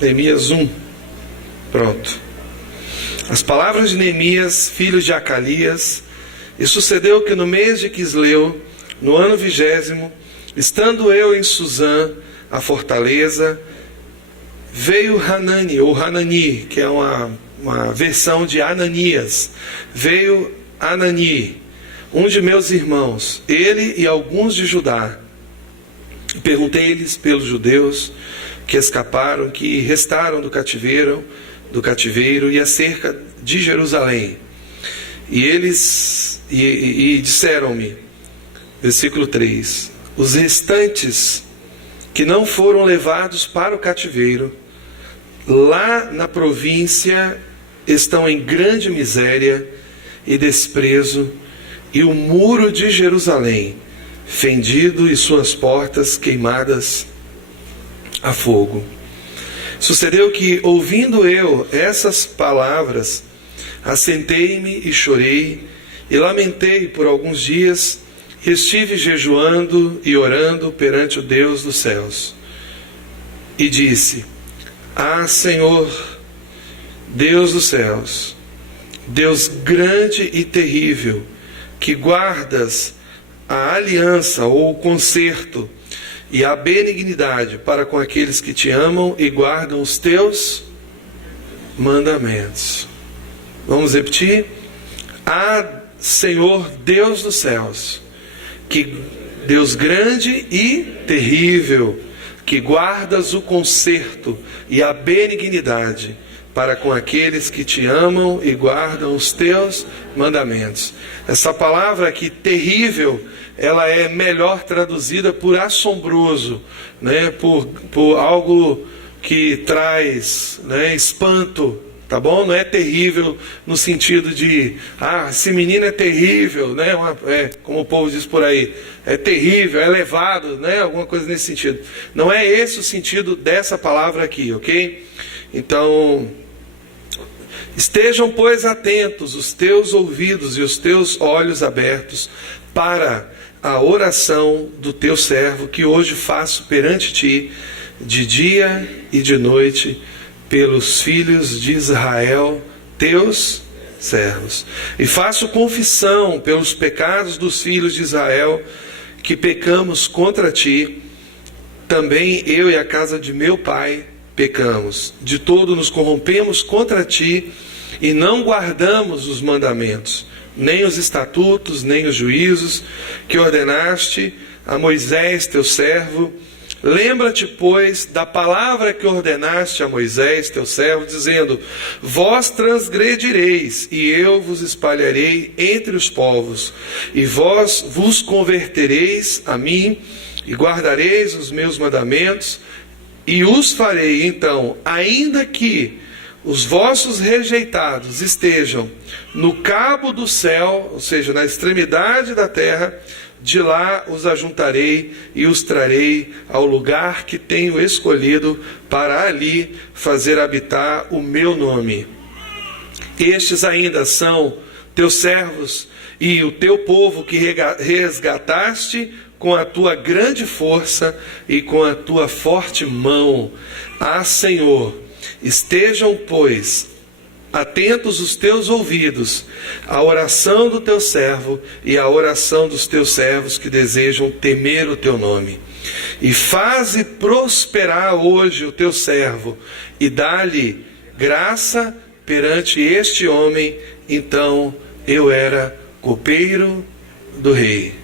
Neemias 1. Pronto. As palavras de Neemias, filho de Acalias. E sucedeu que no mês de Quisleu, no ano 20º, estando eu em Suzã, a fortaleza, veio Hanani, ou Hanani, que é uma versão de Ananias. Veio Hanani, um de meus irmãos, ele e alguns de Judá. Perguntei-lhes pelos judeus que escaparam, que restaram do cativeiro e acerca de Jerusalém. E eles disseram-me, versículo 3, os restantes que não foram levados para o cativeiro, lá na província estão em grande miséria e desprezo, e o muro de Jerusalém fendido e suas portas queimadas a fogo. Sucedeu que, ouvindo eu essas palavras, assentei-me e chorei, e lamentei por alguns dias, e estive jejuando e orando perante o Deus dos céus. E disse, Senhor, Deus dos céus, Deus grande e terrível, que guardas a aliança ou o concerto e a benignidade para com aqueles que te amam e guardam os teus mandamentos. Vamos repetir? Senhor Deus dos céus, que Deus grande e terrível, que guardas o concerto e a benignidade para com aqueles que te amam e guardam os teus mandamentos. Essa palavra aqui, terrível, ela é melhor traduzida por assombroso, né? por algo que traz, né, espanto, tá bom? Não é terrível no sentido de, esse menino é terrível, né? Como o povo diz por aí, é terrível, é elevado, né? Alguma coisa nesse sentido. Não é esse o sentido dessa palavra aqui, ok? Então, estejam, pois, atentos os teus ouvidos e os teus olhos abertos para a oração do teu servo, que hoje faço perante ti, de dia e de noite, pelos filhos de Israel, teus servos. E faço confissão pelos pecados dos filhos de Israel, que pecamos contra ti, também eu e a casa de meu pai pecamos. De todo nos corrompemos contra ti, e não guardamos os mandamentos, nem os estatutos, nem os juízos que ordenaste a Moisés, teu servo. Lembra-te, pois, da palavra que ordenaste a Moisés, teu servo, dizendo, vós transgredireis, e eu vos espalharei entre os povos, e vós vos convertereis a mim, e guardareis os meus mandamentos, e os farei, então, ainda que os vossos rejeitados estejam no cabo do céu, ou seja, na extremidade da terra, de lá os ajuntarei e os trarei ao lugar que tenho escolhido para ali fazer habitar o meu nome. Estes ainda são teus servos e o teu povo que resgataste com a tua grande força e com a tua forte mão. Senhor, estejam, pois, atentos os teus ouvidos à oração do teu servo e à oração dos teus servos que desejam temer o teu nome. E faze prosperar hoje o teu servo e dá-lhe graça perante este homem. Então eu era copeiro do rei.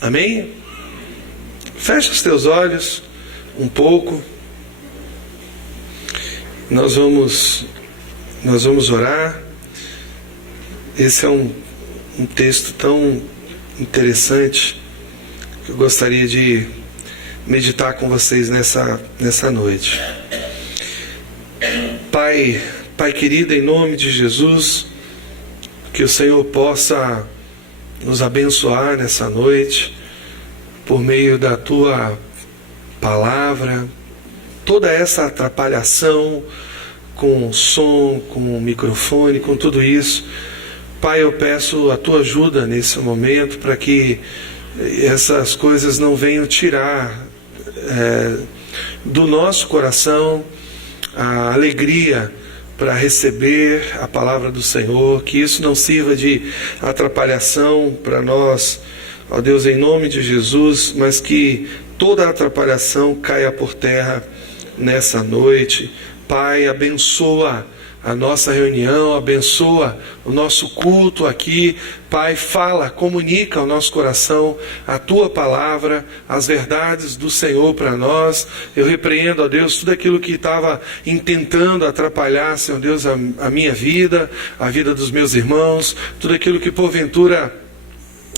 Amém? Fecha os teus olhos um pouco. Nós vamos orar. Esse é um texto tão interessante que eu gostaria de meditar com vocês nessa noite. Pai querido, em nome de Jesus, que o Senhor possa nos abençoar nessa noite, por meio da Tua palavra, toda essa atrapalhação com o som, com o microfone, com tudo isso. Pai, eu peço a Tua ajuda nesse momento, para que essas coisas não venham tirar do nosso coração a alegria para receber a palavra do Senhor, que isso não sirva de atrapalhação para nós, ó Deus, em nome de Jesus, mas que toda atrapalhação caia por terra nessa noite. Pai, abençoa a nossa reunião, abençoa o nosso culto aqui. Pai, fala, comunica ao nosso coração a Tua palavra, as verdades do Senhor para nós. Eu repreendo, ó Deus, tudo aquilo que estava intentando atrapalhar, Senhor Deus, a minha vida, a vida dos meus irmãos, tudo aquilo que porventura,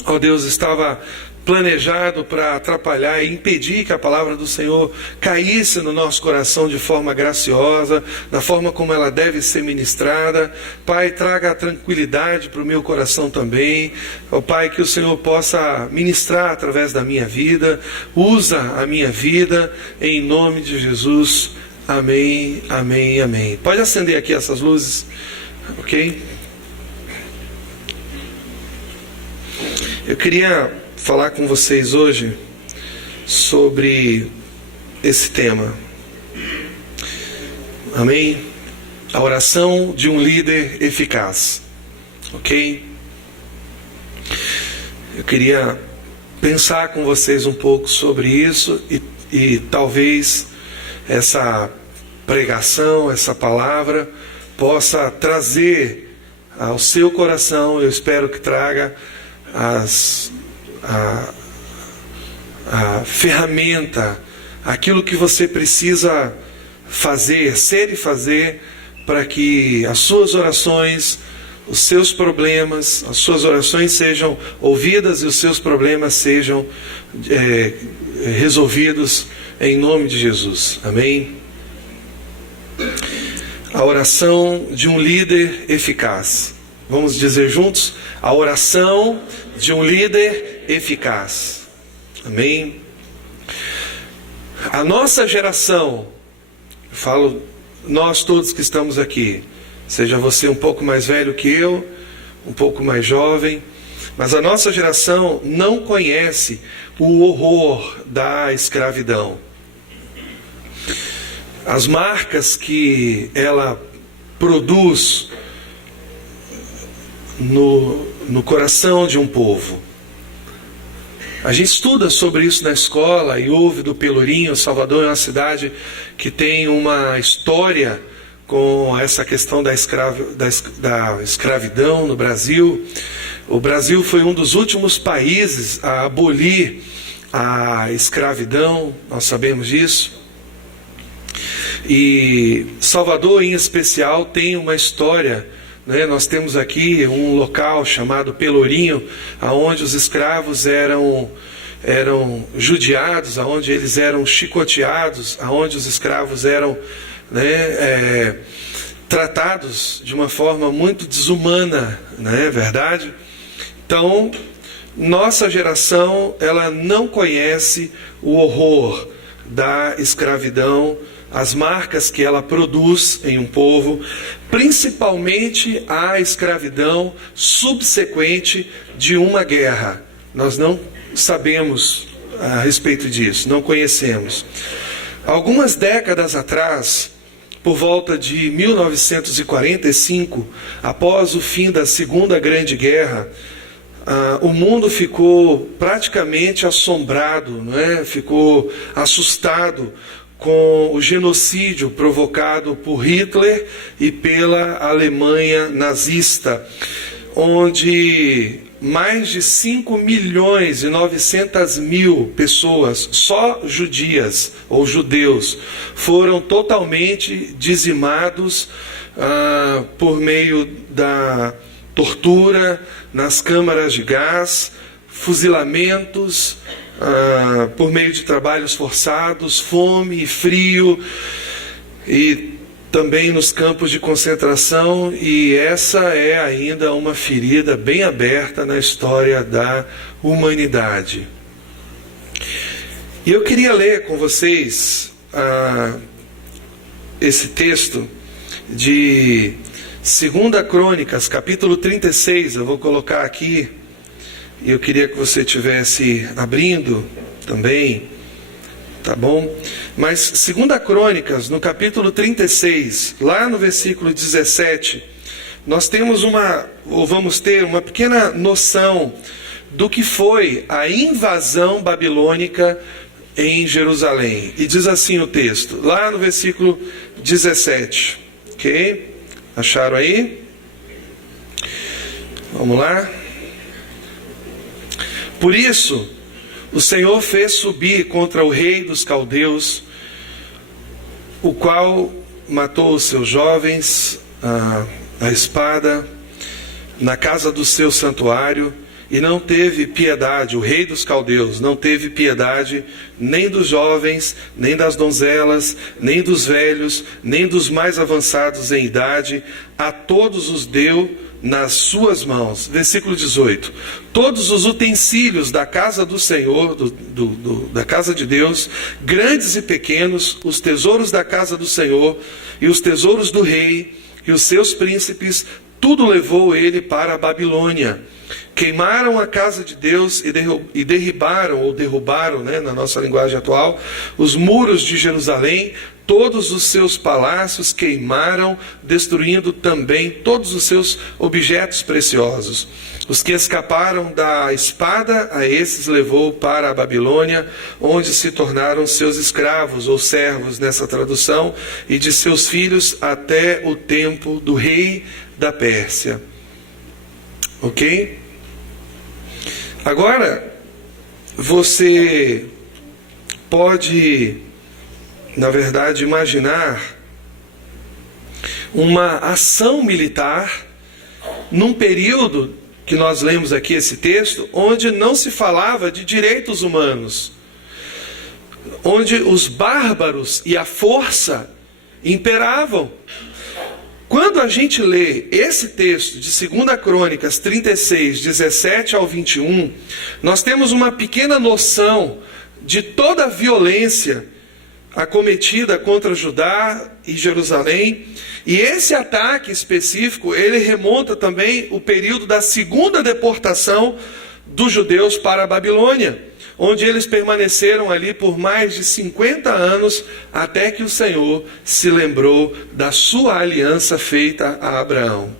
ó Deus, estava planejado para atrapalhar e impedir que a palavra do Senhor caísse no nosso coração de forma graciosa, da forma como ela deve ser ministrada. Pai, traga a tranquilidade para o meu coração também. Ó Pai, que o Senhor possa ministrar através da minha vida, usa a minha vida, em nome de Jesus. Amém, amém, amém. Pode acender aqui essas luzes, ok? Eu queria falar com vocês hoje sobre esse tema. Amém? A oração de um líder eficaz. Ok? Eu queria pensar com vocês um pouco sobre isso e talvez essa pregação, essa palavra possa trazer ao seu coração, eu espero que traga a ferramenta, aquilo que você precisa fazer, ser e fazer, para que as suas orações, os seus problemas, as suas orações sejam ouvidas e os seus problemas sejam resolvidos em nome de Jesus. Amém? A oração de um líder eficaz. Vamos dizer juntos? A oração de um líder eficaz. Amém? A nossa geração, eu falo nós todos que estamos aqui, seja você um pouco mais velho que eu, um pouco mais jovem, mas a nossa geração não conhece o horror da escravidão. As marcas que ela produz no coração de um povo. A gente estuda sobre isso na escola e ouve do Pelourinho. Salvador é uma cidade que tem uma história com essa questão da escravidão no Brasil. O Brasil foi um dos últimos países a abolir a escravidão, nós sabemos disso. E Salvador, em especial, tem uma história. Nós temos aqui um local chamado Pelourinho, onde os escravos eram judiados, onde eles eram chicoteados, onde os escravos eram tratados de uma forma muito desumana, não é verdade? Então, nossa geração, ela não conhece o horror da escravidão, as marcas que ela produz em um povo, principalmente a escravidão subsequente de uma guerra. Nós não sabemos a respeito disso, não conhecemos. Algumas décadas atrás, por volta de 1945, após o fim da Segunda Grande Guerra, o mundo ficou praticamente assombrado, não é? Ficou assustado com o genocídio provocado por Hitler e pela Alemanha nazista, onde mais de 5.900.000 pessoas, só judias ou judeus, foram totalmente dizimados por meio da tortura nas câmaras de gás, fuzilamentos, por meio de trabalhos forçados, fome e frio, e também nos campos de concentração. E essa é ainda uma ferida bem aberta na história da humanidade. E eu queria ler com vocês esse texto de 2 Crônicas, capítulo 36, eu vou colocar aqui. E eu queria que você estivesse abrindo também, tá bom? Mas 2 Crônicas, no capítulo 36, lá no versículo 17, nós temos vamos ter uma pequena noção do que foi a invasão babilônica em Jerusalém. E diz assim o texto, lá no versículo 17. Ok? Acharam aí? Vamos lá. Por isso, o Senhor fez subir contra o rei dos caldeus, o qual matou os seus jovens a espada na casa do seu santuário, e não teve piedade, o rei dos caldeus não teve piedade nem dos jovens, nem das donzelas, nem dos velhos, nem dos mais avançados em idade, a todos os deu nas suas mãos. Versículo 18. Todos os utensílios da casa do Senhor, da casa de Deus, grandes e pequenos, os tesouros da casa do Senhor e os tesouros do rei e os seus príncipes, tudo levou ele para a Babilônia. Queimaram a casa de Deus e derrubaram, na nossa linguagem atual, os muros de Jerusalém. Todos os seus palácios queimaram, destruindo também todos os seus objetos preciosos. Os que escaparam da espada, a esses levou para a Babilônia, onde se tornaram seus escravos ou servos, nessa tradução, e de seus filhos até o tempo do rei da Pérsia. Ok? Agora, você pode, na verdade, imaginar uma ação militar num período que nós lemos aqui esse texto, onde não se falava de direitos humanos, onde os bárbaros e a força imperavam. Quando a gente lê esse texto de 2 Crônicas 36, 17 ao 21, nós temos uma pequena noção de toda a violência acometida contra Judá e Jerusalém. E esse ataque específico, ele remonta também o período da segunda deportação dos judeus para a Babilônia, onde eles permaneceram ali por mais de 50 anos, até que o Senhor se lembrou da sua aliança feita a Abraão.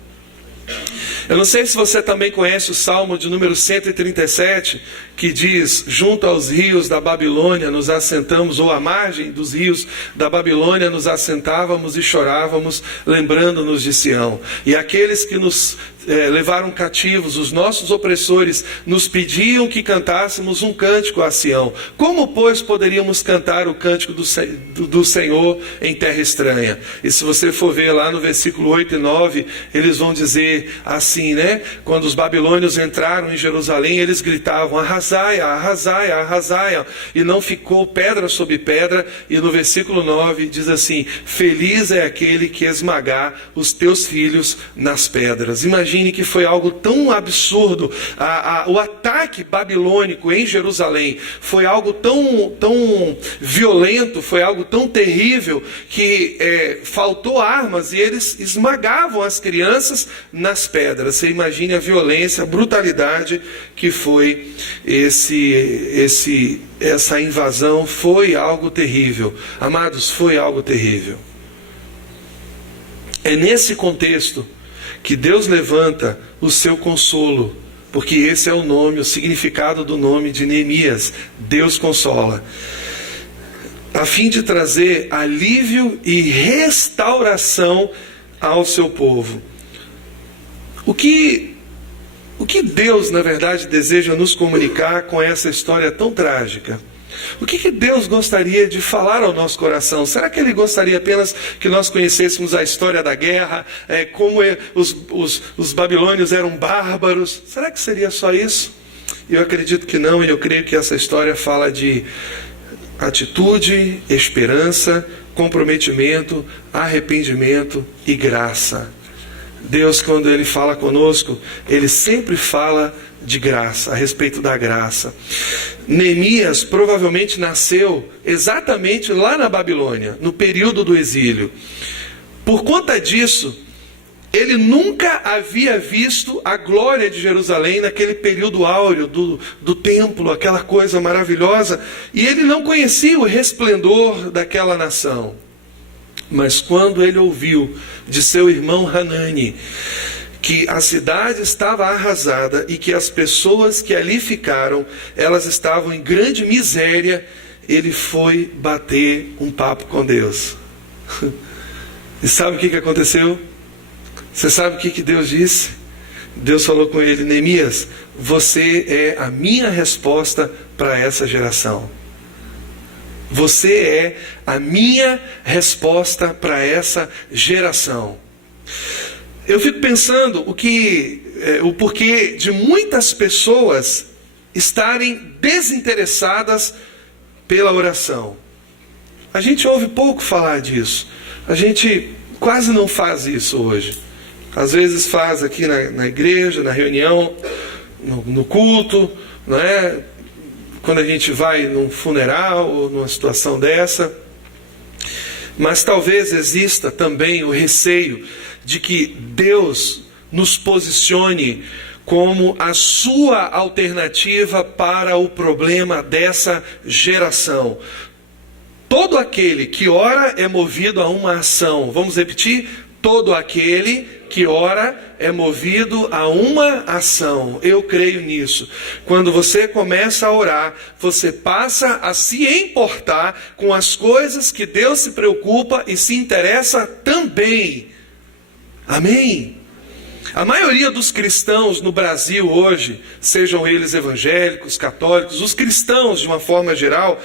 Eu não sei se você também conhece o Salmo de número 137, que diz: junto aos rios da Babilônia nos assentamos, ou à margem dos rios da Babilônia nos assentávamos e chorávamos, lembrando-nos de Sião. E aqueles que nos levaram cativos, os nossos opressores, nos pediam que cantássemos um cântico a Sião. Como, pois, poderíamos cantar o cântico do Senhor em terra estranha? E se você for ver lá no versículo 8 e 9, eles vão dizer assim, quando os babilônios entraram em Jerusalém, eles gritavam: arrasaia, arrasaia, arrasaia, e não ficou pedra sobre pedra. E no versículo 9 diz assim: feliz é aquele que esmagar os teus filhos nas pedras. Imagine que foi algo tão absurdo. O ataque babilônico em Jerusalém foi algo tão violento, foi algo tão terrível, que faltou armas e eles esmagavam as crianças nas pedras. Você imagine a violência, a brutalidade que foi essa invasão. Foi algo terrível. Amados, foi algo terrível. É nesse contexto que Deus levanta o seu consolo, porque esse é o nome, o significado do nome de Neemias: Deus consola, a fim de trazer alívio e restauração ao seu povo. O que Deus, na verdade, deseja nos comunicar com essa história tão trágica? O que Deus gostaria de falar ao nosso coração? Será que Ele gostaria apenas que nós conhecêssemos a história da guerra, como os babilônios eram bárbaros? Será que seria só isso? Eu acredito que não, e eu creio que essa história fala de atitude, esperança, comprometimento, arrependimento e graça. Deus, quando Ele fala conosco, Ele sempre fala de graça, a respeito da graça. Neemias provavelmente nasceu exatamente lá na Babilônia, no período do exílio. Por conta disso, Ele nunca havia visto a glória de Jerusalém naquele período áureo do templo, aquela coisa maravilhosa, e ele não conhecia o resplendor daquela nação. Mas quando ele ouviu de seu irmão Hanani que a cidade estava arrasada e que as pessoas que ali ficaram, elas estavam em grande miséria, ele foi bater um papo com Deus. E sabe o que aconteceu? Você sabe o que Deus disse? Deus falou com ele: Neemias, você é a minha resposta para essa geração. Você é a minha resposta para essa geração. Eu fico pensando o porquê de muitas pessoas estarem desinteressadas pela oração. A gente ouve pouco falar disso. A gente quase não faz isso hoje. Às vezes faz aqui na igreja, na reunião, no culto, não é? Quando a gente vai num funeral ou numa situação dessa. Mas talvez exista também o receio de que Deus nos posicione como a sua alternativa para o problema dessa geração. Todo aquele que ora é movido a uma ação. Vamos repetir? Todo aquele que ora é movido a uma ação. Eu creio nisso. Quando você começa a orar, você passa a se importar com as coisas que Deus se preocupa e se interessa também. Amém? A maioria dos cristãos no Brasil hoje, sejam eles evangélicos, católicos, os cristãos de uma forma geral,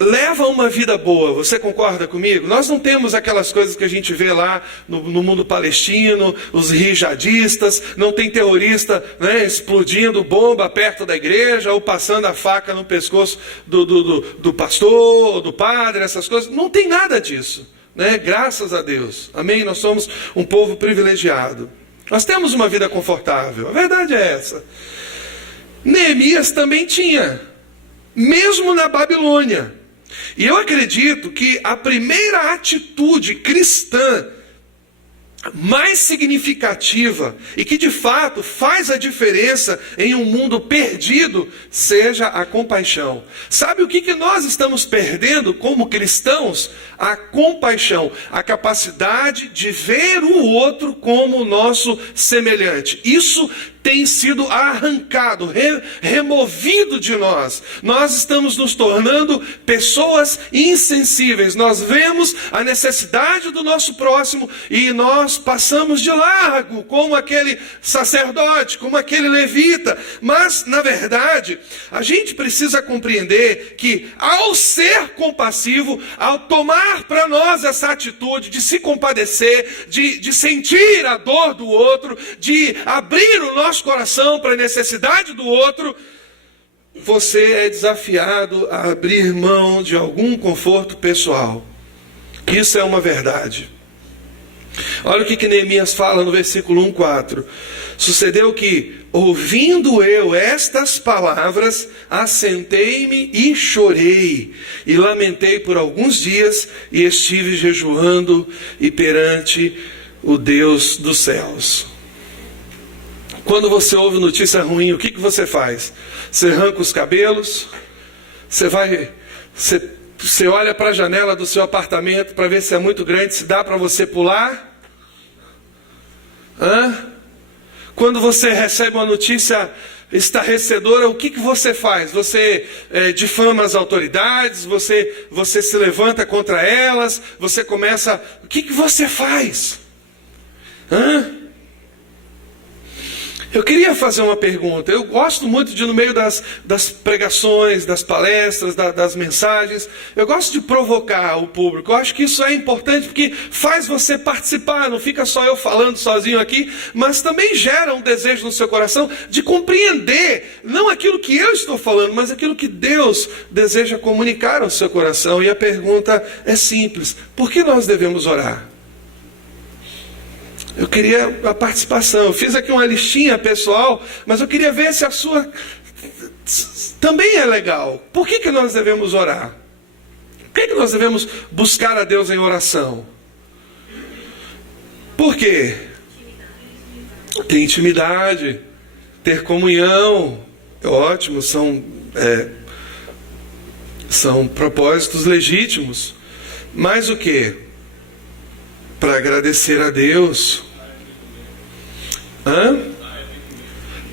levam uma vida boa. Você concorda comigo? Nós não temos aquelas coisas que a gente vê lá no mundo palestino, os rijadistas, não tem terrorista, né, explodindo bomba perto da igreja, ou passando a faca no pescoço do pastor, do padre, essas coisas. Não tem nada disso, né? Graças a Deus. Amém? Nós somos um povo privilegiado. Nós temos uma vida confortável. A verdade é essa. Neemias também tinha, mesmo na Babilônia. E eu acredito que a primeira atitude cristã mais significativa e que de fato faz a diferença em um mundo perdido seja a compaixão. Sabe o que nós estamos perdendo como cristãos? A compaixão, a capacidade de ver o outro como nosso semelhante. Isso tem sido arrancado, removido de nós. Nós estamos nos tornando pessoas insensíveis. Nós vemos a necessidade do nosso próximo e nós passamos de largo, como aquele sacerdote, como aquele levita. Mas, na verdade, a gente precisa compreender que, ao ser compassivo, ao tomar para nós essa atitude de se compadecer, de sentir a dor do outro, de abrir o nosso coração para a necessidade do outro, você é desafiado a abrir mão de algum conforto pessoal. Isso é uma verdade. Olha o que Neemias fala no versículo 1:4. Sucedeu que, ouvindo eu estas palavras, assentei-me e chorei, e lamentei por alguns dias, e estive jejuando e perante o Deus dos céus. Quando você ouve notícia ruim, o que você faz? Você arranca os cabelos? Você olha para a janela do seu apartamento para ver se é muito grande, se dá para você pular? Quando você recebe uma notícia estarrecedora, o que você faz? Você difama as autoridades? Você se levanta contra elas? Você começa... O que você faz? Eu queria fazer uma pergunta. Eu gosto muito de, no meio das pregações, das palestras, das mensagens, eu gosto de provocar o público. Eu acho que isso é importante porque faz você participar. Não fica só eu falando sozinho aqui, mas também gera um desejo no seu coração de compreender, não aquilo que eu estou falando, mas aquilo que Deus deseja comunicar ao seu coração. E a pergunta é simples: por que nós devemos orar? Eu queria a participação. Eu fiz aqui uma listinha pessoal, mas eu queria ver se a sua também é legal. Por que nós devemos orar? Por que nós devemos buscar a Deus em oração? Por quê? ter intimidade, ter comunhão, é ótimo, são propósitos legítimos. Mas o quê? Para agradecer a Deus.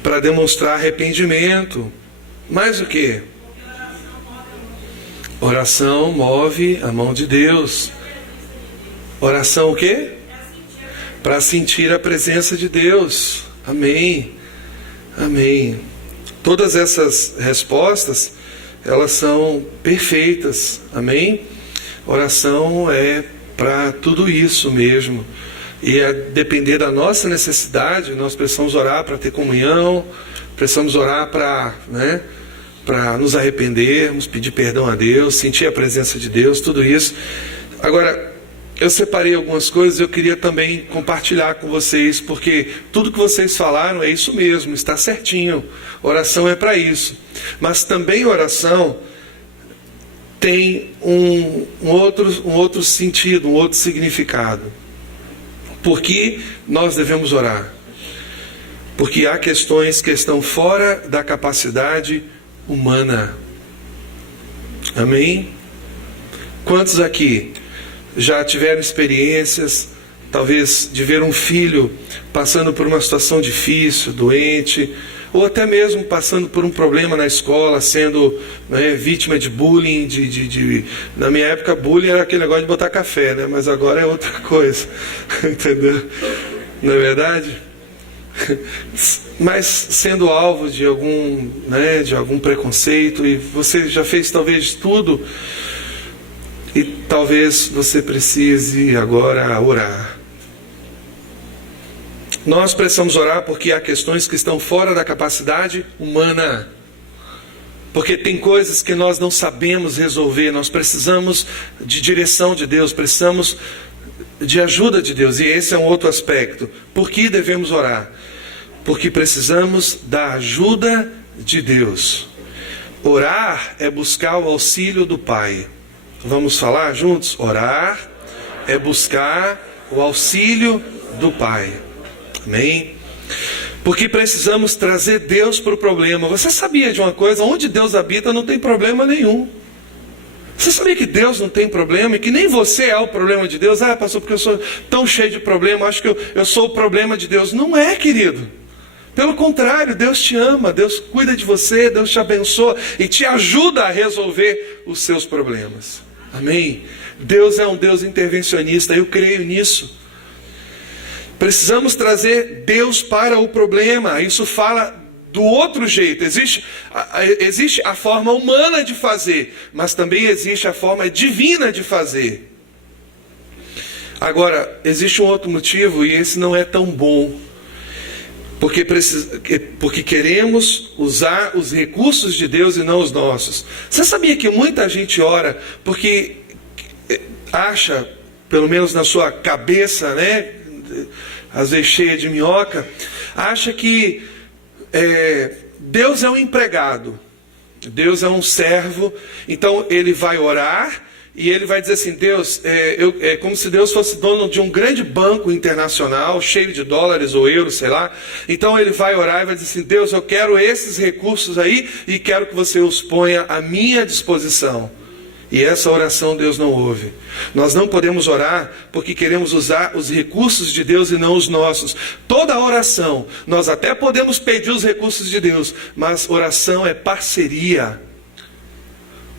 Para demonstrar arrependimento. Mais o quê? Oração move a mão de Deus. Oração o quê? Para sentir a presença de Deus. Amém. Amém. Todas essas respostas, elas são perfeitas. Amém? Oração é para tudo isso mesmo. E a depender da nossa necessidade, nós precisamos orar para ter comunhão, precisamos orar para nos arrependermos, pedir perdão a Deus, sentir a presença de Deus, tudo isso. Agora, eu separei algumas coisas, eu queria também compartilhar com vocês, porque tudo que vocês falaram é isso mesmo, está certinho. Oração é para isso. Mas também oração tem um outro sentido, um outro significado. Por que nós devemos orar? Porque há questões que estão fora da capacidade humana. Amém? Quantos aqui já tiveram experiências, talvez de ver um filho passando por uma situação difícil, doente, ou até mesmo passando por um problema na escola, sendo vítima de bullying, na minha época bullying era aquele negócio de botar café, mas agora é outra coisa, entendeu? Não é verdade? Mas sendo alvo de algum preconceito, e você já fez talvez tudo, e talvez você precise agora orar. Nós precisamos orar porque há questões que estão fora da capacidade humana. Porque tem coisas que nós não sabemos resolver. Nós precisamos de direção de Deus, precisamos de ajuda de Deus. E esse é um outro aspecto. Por que devemos orar? Porque precisamos da ajuda de Deus. Orar é buscar o auxílio do Pai. Vamos falar juntos? Orar é buscar o auxílio do Pai. Amém? Porque precisamos trazer Deus para o problema. Você sabia de uma coisa? Onde Deus habita não tem problema nenhum. Você sabia que Deus não tem problema? E que nem você é o problema de Deus? Pastor, porque eu sou tão cheio de problema, acho que eu sou o problema de Deus. Não é, querido. Pelo contrário, Deus te ama, Deus cuida de você, Deus te abençoa e te ajuda a resolver os seus problemas. Amém? Deus é um Deus intervencionista, eu creio nisso. Precisamos trazer Deus para o problema. Isso fala do outro jeito. Existe a forma humana de fazer, mas também existe a forma divina de fazer. Agora, existe um outro motivo, e esse não é tão bom. Porque queremos usar os recursos de Deus e não os nossos. Você sabia que muita gente ora porque acha, pelo menos na sua cabeça, às vezes cheia de minhoca, acha que Deus é um empregado, Deus é um servo, então ele vai orar e ele vai dizer assim, Deus, é como se Deus fosse dono de um grande banco internacional, cheio de dólares ou euros, sei lá. Então ele vai orar e vai dizer assim, Deus, eu quero esses recursos aí e quero que você os ponha à minha disposição. E essa oração Deus não ouve. Nós não podemos orar porque queremos usar os recursos de Deus e não os nossos. Toda oração, nós até podemos pedir os recursos de Deus, mas oração é parceria.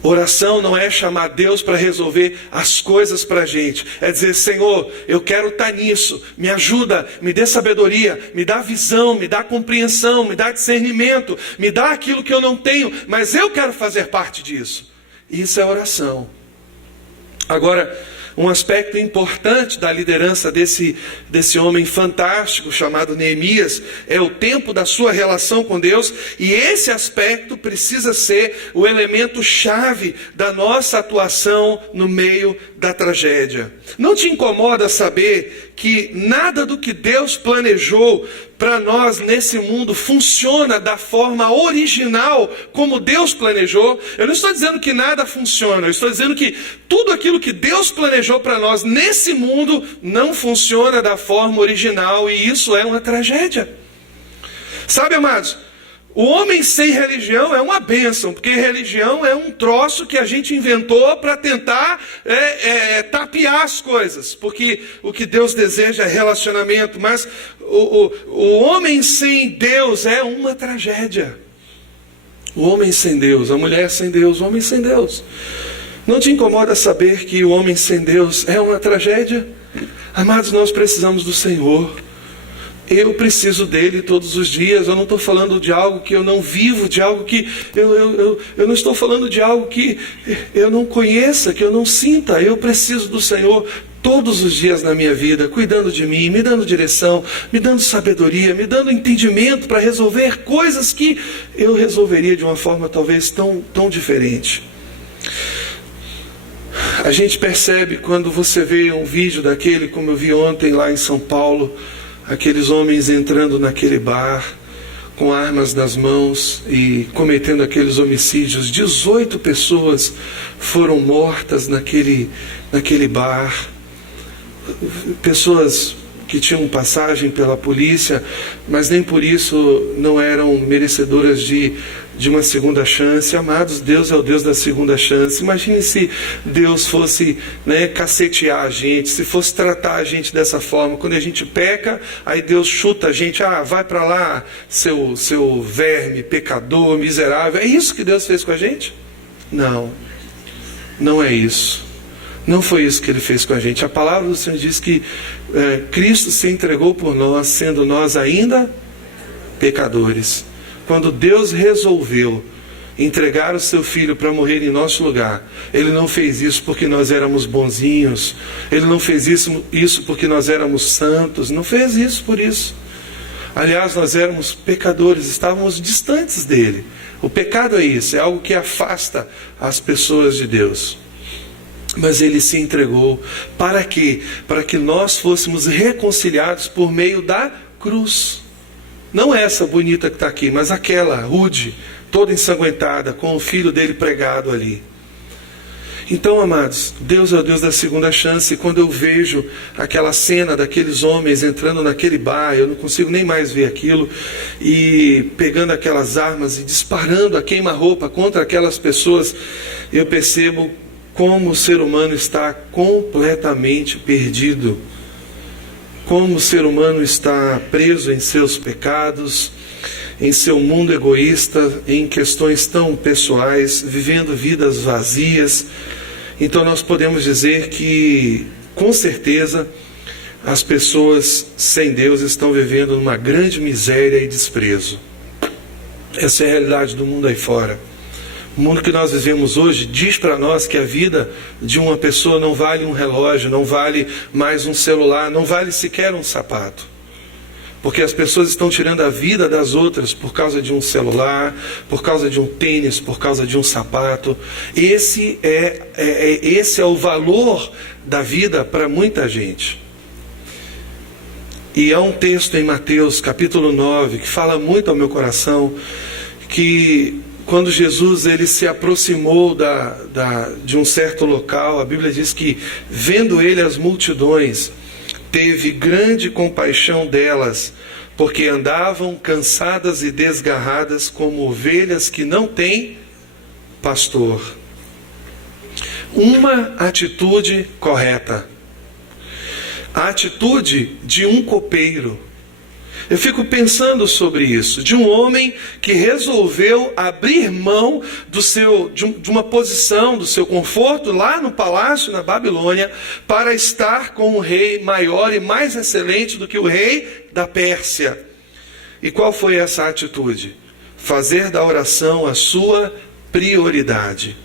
Oração não é chamar Deus para resolver as coisas para a gente. É dizer, Senhor, eu quero estar nisso. Me ajuda, me dê sabedoria, me dá visão, me dá compreensão, me dá discernimento, me dá aquilo que eu não tenho, mas eu quero fazer parte disso. Isso é oração. Agora, um aspecto importante da liderança desse homem fantástico chamado Neemias é o tempo da sua relação com Deus, e esse aspecto precisa ser o elemento chave da nossa atuação no meio da tragédia. Não te incomoda saber que nada do que Deus planejou para nós nesse mundo funciona da forma original como Deus planejou? Eu não estou dizendo que nada funciona, eu estou dizendo que tudo aquilo que Deus planejou planejou para nós nesse mundo não funciona da forma original, e isso é uma tragédia. Sabe, amados, o homem sem religião é uma bênção, porque religião é um troço que a gente inventou para tentar tapear as coisas, porque o que Deus deseja é relacionamento, mas o homem sem Deus é uma tragédia. O homem sem Deus, a mulher sem Deus, o homem sem Deus. Não te incomoda saber que o homem sem Deus é uma tragédia? Amados, nós precisamos do Senhor. Eu preciso dele todos os dias. Eu não estou falando de algo que eu não vivo, de algo que eu não estou falando de algo que eu não conheça, que eu não sinta. Eu preciso do Senhor todos os dias na minha vida, cuidando de mim, me dando direção, me dando sabedoria, me dando entendimento para resolver coisas que eu resolveria de uma forma talvez tão diferente. A gente percebe quando você vê um vídeo daquele, como eu vi ontem lá em São Paulo, aqueles homens entrando naquele bar com armas nas mãos e cometendo aqueles homicídios. 18 pessoas foram mortas naquele bar. Pessoas que tinham passagem pela polícia, mas nem por isso não eram merecedoras de uma segunda chance. Amados, Deus é o Deus da segunda chance. Imagine se Deus fosse cacetear a gente, se fosse tratar a gente dessa forma. Quando a gente peca, aí Deus chuta a gente, vai para lá, seu verme, pecador, miserável. É isso que Deus fez com a gente? Não, não é isso. Não foi isso que ele fez com a gente. A palavra do Senhor diz que Cristo se entregou por nós, sendo nós ainda pecadores. Quando Deus resolveu entregar o seu Filho para morrer em nosso lugar, Ele não fez isso porque nós éramos bonzinhos, Ele não fez isso porque nós éramos santos, não fez isso por isso. Aliás, nós éramos pecadores, estávamos distantes dEle. O pecado é isso, é algo que afasta as pessoas de Deus. Mas Ele se entregou. Para quê? Para que nós fôssemos reconciliados por meio da cruz. Não essa bonita que está aqui, mas aquela rude, toda ensanguentada, com o filho dele pregado ali. Então, amados, Deus é o Deus da segunda chance. E quando eu vejo aquela cena daqueles homens entrando naquele bar, eu não consigo nem mais ver aquilo, e pegando aquelas armas e disparando a queima-roupa contra aquelas pessoas, eu percebo como o ser humano está completamente perdido. Como o ser humano está preso em seus pecados, em seu mundo egoísta, em questões tão pessoais, vivendo vidas vazias. Então nós podemos dizer que, com certeza, as pessoas sem Deus estão vivendo numa grande miséria e desprezo. Essa é a realidade do mundo aí fora. O mundo que nós vivemos hoje diz para nós que a vida de uma pessoa não vale um relógio, não vale mais um celular, não vale sequer um sapato. Porque as pessoas estão tirando a vida das outras por causa de um celular, por causa de um tênis, por causa de um sapato. Esse é o valor da vida para muita gente. E há um texto em Mateus capítulo 9 que fala muito ao meu coração, que quando Jesus ele se aproximou de um certo local, a Bíblia diz que, vendo ele as multidões, teve grande compaixão delas, porque andavam cansadas e desgarradas como ovelhas que não têm pastor. Uma atitude correta. A atitude de um copeiro. Eu fico pensando sobre isso, de um homem que resolveu abrir mão de uma posição, do seu conforto lá no palácio na Babilônia, para estar com um rei maior e mais excelente do que o rei da Pérsia. E qual foi essa atitude? Fazer da oração a sua prioridade.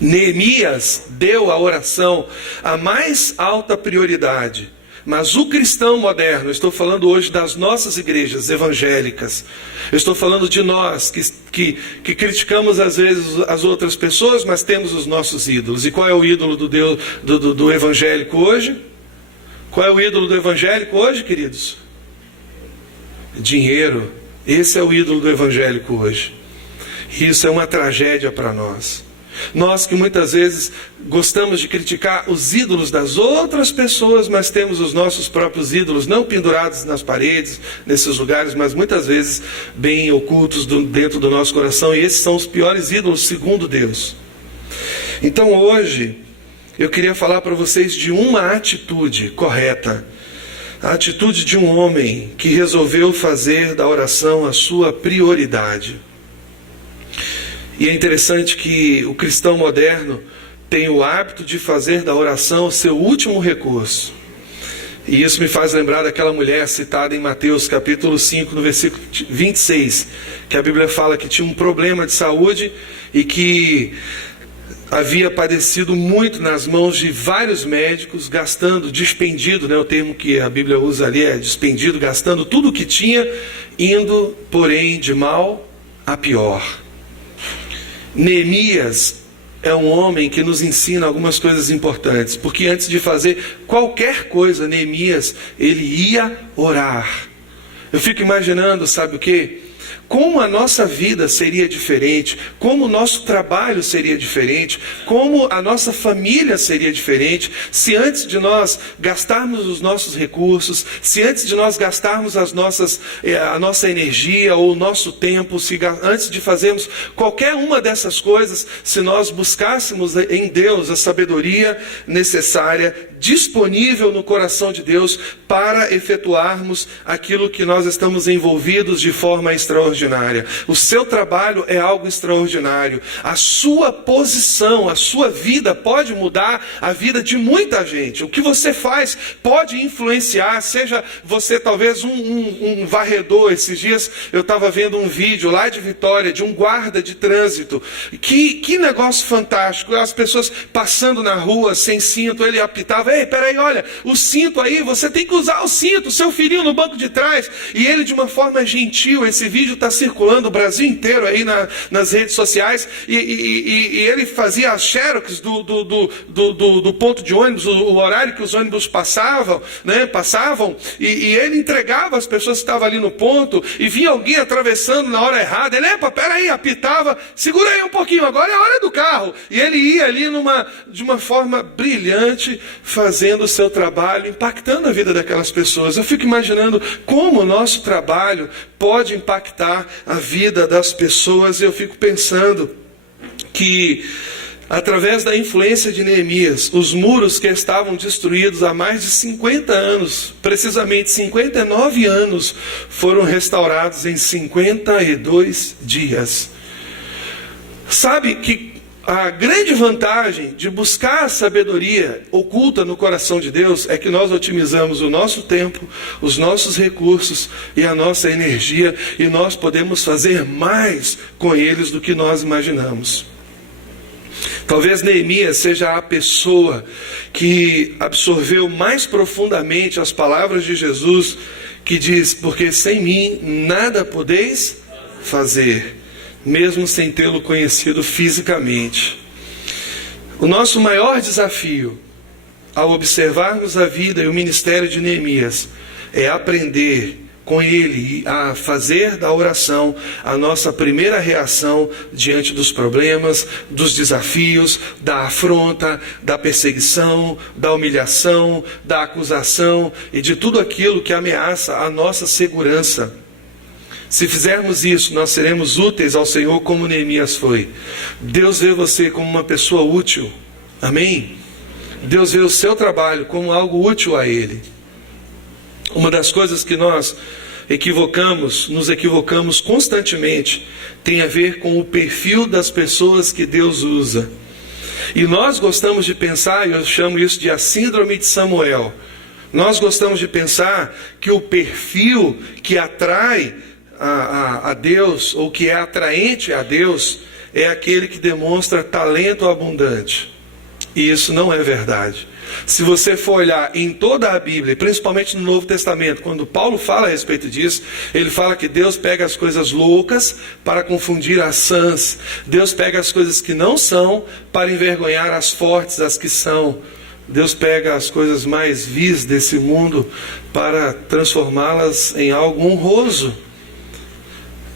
Neemias deu à oração a mais alta prioridade. Mas o cristão moderno, eu estou falando hoje das nossas igrejas evangélicas, eu estou falando de nós que criticamos às vezes as outras pessoas, mas temos os nossos ídolos. E qual é o ídolo do evangélico hoje? Qual é o ídolo do evangélico hoje, queridos? Dinheiro. Esse é o ídolo do evangélico hoje. E isso é uma tragédia para nós. Nós que muitas vezes gostamos de criticar os ídolos das outras pessoas, mas temos os nossos próprios ídolos, não pendurados nas paredes, nesses lugares, mas muitas vezes bem ocultos dentro do nosso coração, e esses são os piores ídolos segundo Deus. Então hoje, eu queria falar para vocês de uma atitude correta, a atitude de um homem que resolveu fazer da oração a sua prioridade. E é interessante que o cristão moderno tem o hábito de fazer da oração o seu último recurso. E isso me faz lembrar daquela mulher citada em Mateus capítulo 5, no versículo 26, que a Bíblia fala que tinha um problema de saúde e que havia padecido muito nas mãos de vários médicos, gastando, despendido, o termo que a Bíblia usa ali é despendido, gastando tudo o que tinha, indo, porém, de mal a pior. Neemias é um homem que nos ensina algumas coisas importantes, porque antes de fazer qualquer coisa, Neemias, ele ia orar. Eu fico imaginando, sabe o quê? Como a nossa vida seria diferente, como o nosso trabalho seria diferente, como a nossa família seria diferente, se antes de nós gastarmos os nossos recursos, se antes de nós gastarmos a nossa energia ou o nosso tempo, antes de fazermos qualquer uma dessas coisas, se nós buscássemos em Deus a sabedoria necessária, disponível no coração de Deus para efetuarmos aquilo que nós estamos envolvidos de forma extraordinária. O seu trabalho é algo extraordinário. A sua posição, a sua vida pode mudar a vida de muita gente. O que você faz pode influenciar, seja você talvez um varredor. Esses dias eu estava vendo um vídeo lá de Vitória, de um guarda de trânsito. Que negócio fantástico. As pessoas passando na rua sem cinto, ele apitava: ei, peraí, olha, o cinto aí, você tem que usar o cinto, seu filhinho no banco de trás. E ele, de uma forma gentil, esse vídeo está circulando o Brasil inteiro aí nas redes sociais, e ele fazia as xerox do ponto de ônibus, o horário que os ônibus passavam, e ele entregava as pessoas que estavam ali no ponto, e vinha alguém atravessando na hora errada, ele: epa, peraí, apitava, segura aí um pouquinho, agora é a hora do carro. E ele ia ali de uma forma brilhante, fazendo o seu trabalho, impactando a vida daquelas pessoas. Eu fico imaginando como o nosso trabalho pode impactar a vida das pessoas, e eu fico pensando que, através da influência de Neemias, os muros que estavam destruídos há mais de 50 anos, precisamente 59 anos, foram restaurados em 52 dias. Sabe que a grande vantagem de buscar a sabedoria oculta no coração de Deus é que nós otimizamos o nosso tempo, os nossos recursos e a nossa energia, e nós podemos fazer mais com eles do que nós imaginamos. Talvez Neemias seja a pessoa que absorveu mais profundamente as palavras de Jesus, que diz: porque sem mim nada podeis fazer, mesmo sem tê-lo conhecido fisicamente. O nosso maior desafio, ao observarmos a vida e o ministério de Neemias, é aprender com ele a fazer da oração a nossa primeira reação diante dos problemas, dos desafios, da afronta, da perseguição, da humilhação, da acusação e de tudo aquilo que ameaça a nossa segurança. Se fizermos isso, nós seremos úteis ao Senhor como Neemias foi. Deus vê você como uma pessoa útil. Amém? Deus vê o seu trabalho como algo útil a Ele. Uma das coisas que nós nos equivocamos constantemente, tem a ver com o perfil das pessoas que Deus usa. E nós gostamos de pensar, e eu chamo isso de a síndrome de Samuel. Nós gostamos de pensar que o perfil que atrai a Deus, ou que é atraente a Deus, é aquele que demonstra talento abundante. E isso não é verdade. Se você for olhar em toda a Bíblia, principalmente no Novo Testamento, quando Paulo fala a respeito disso, ele fala que Deus pega as coisas loucas para confundir as sãs. Deus pega as coisas que não são para envergonhar as fortes, as que são. Deus pega as coisas mais vis desse mundo para transformá-las em algo honroso.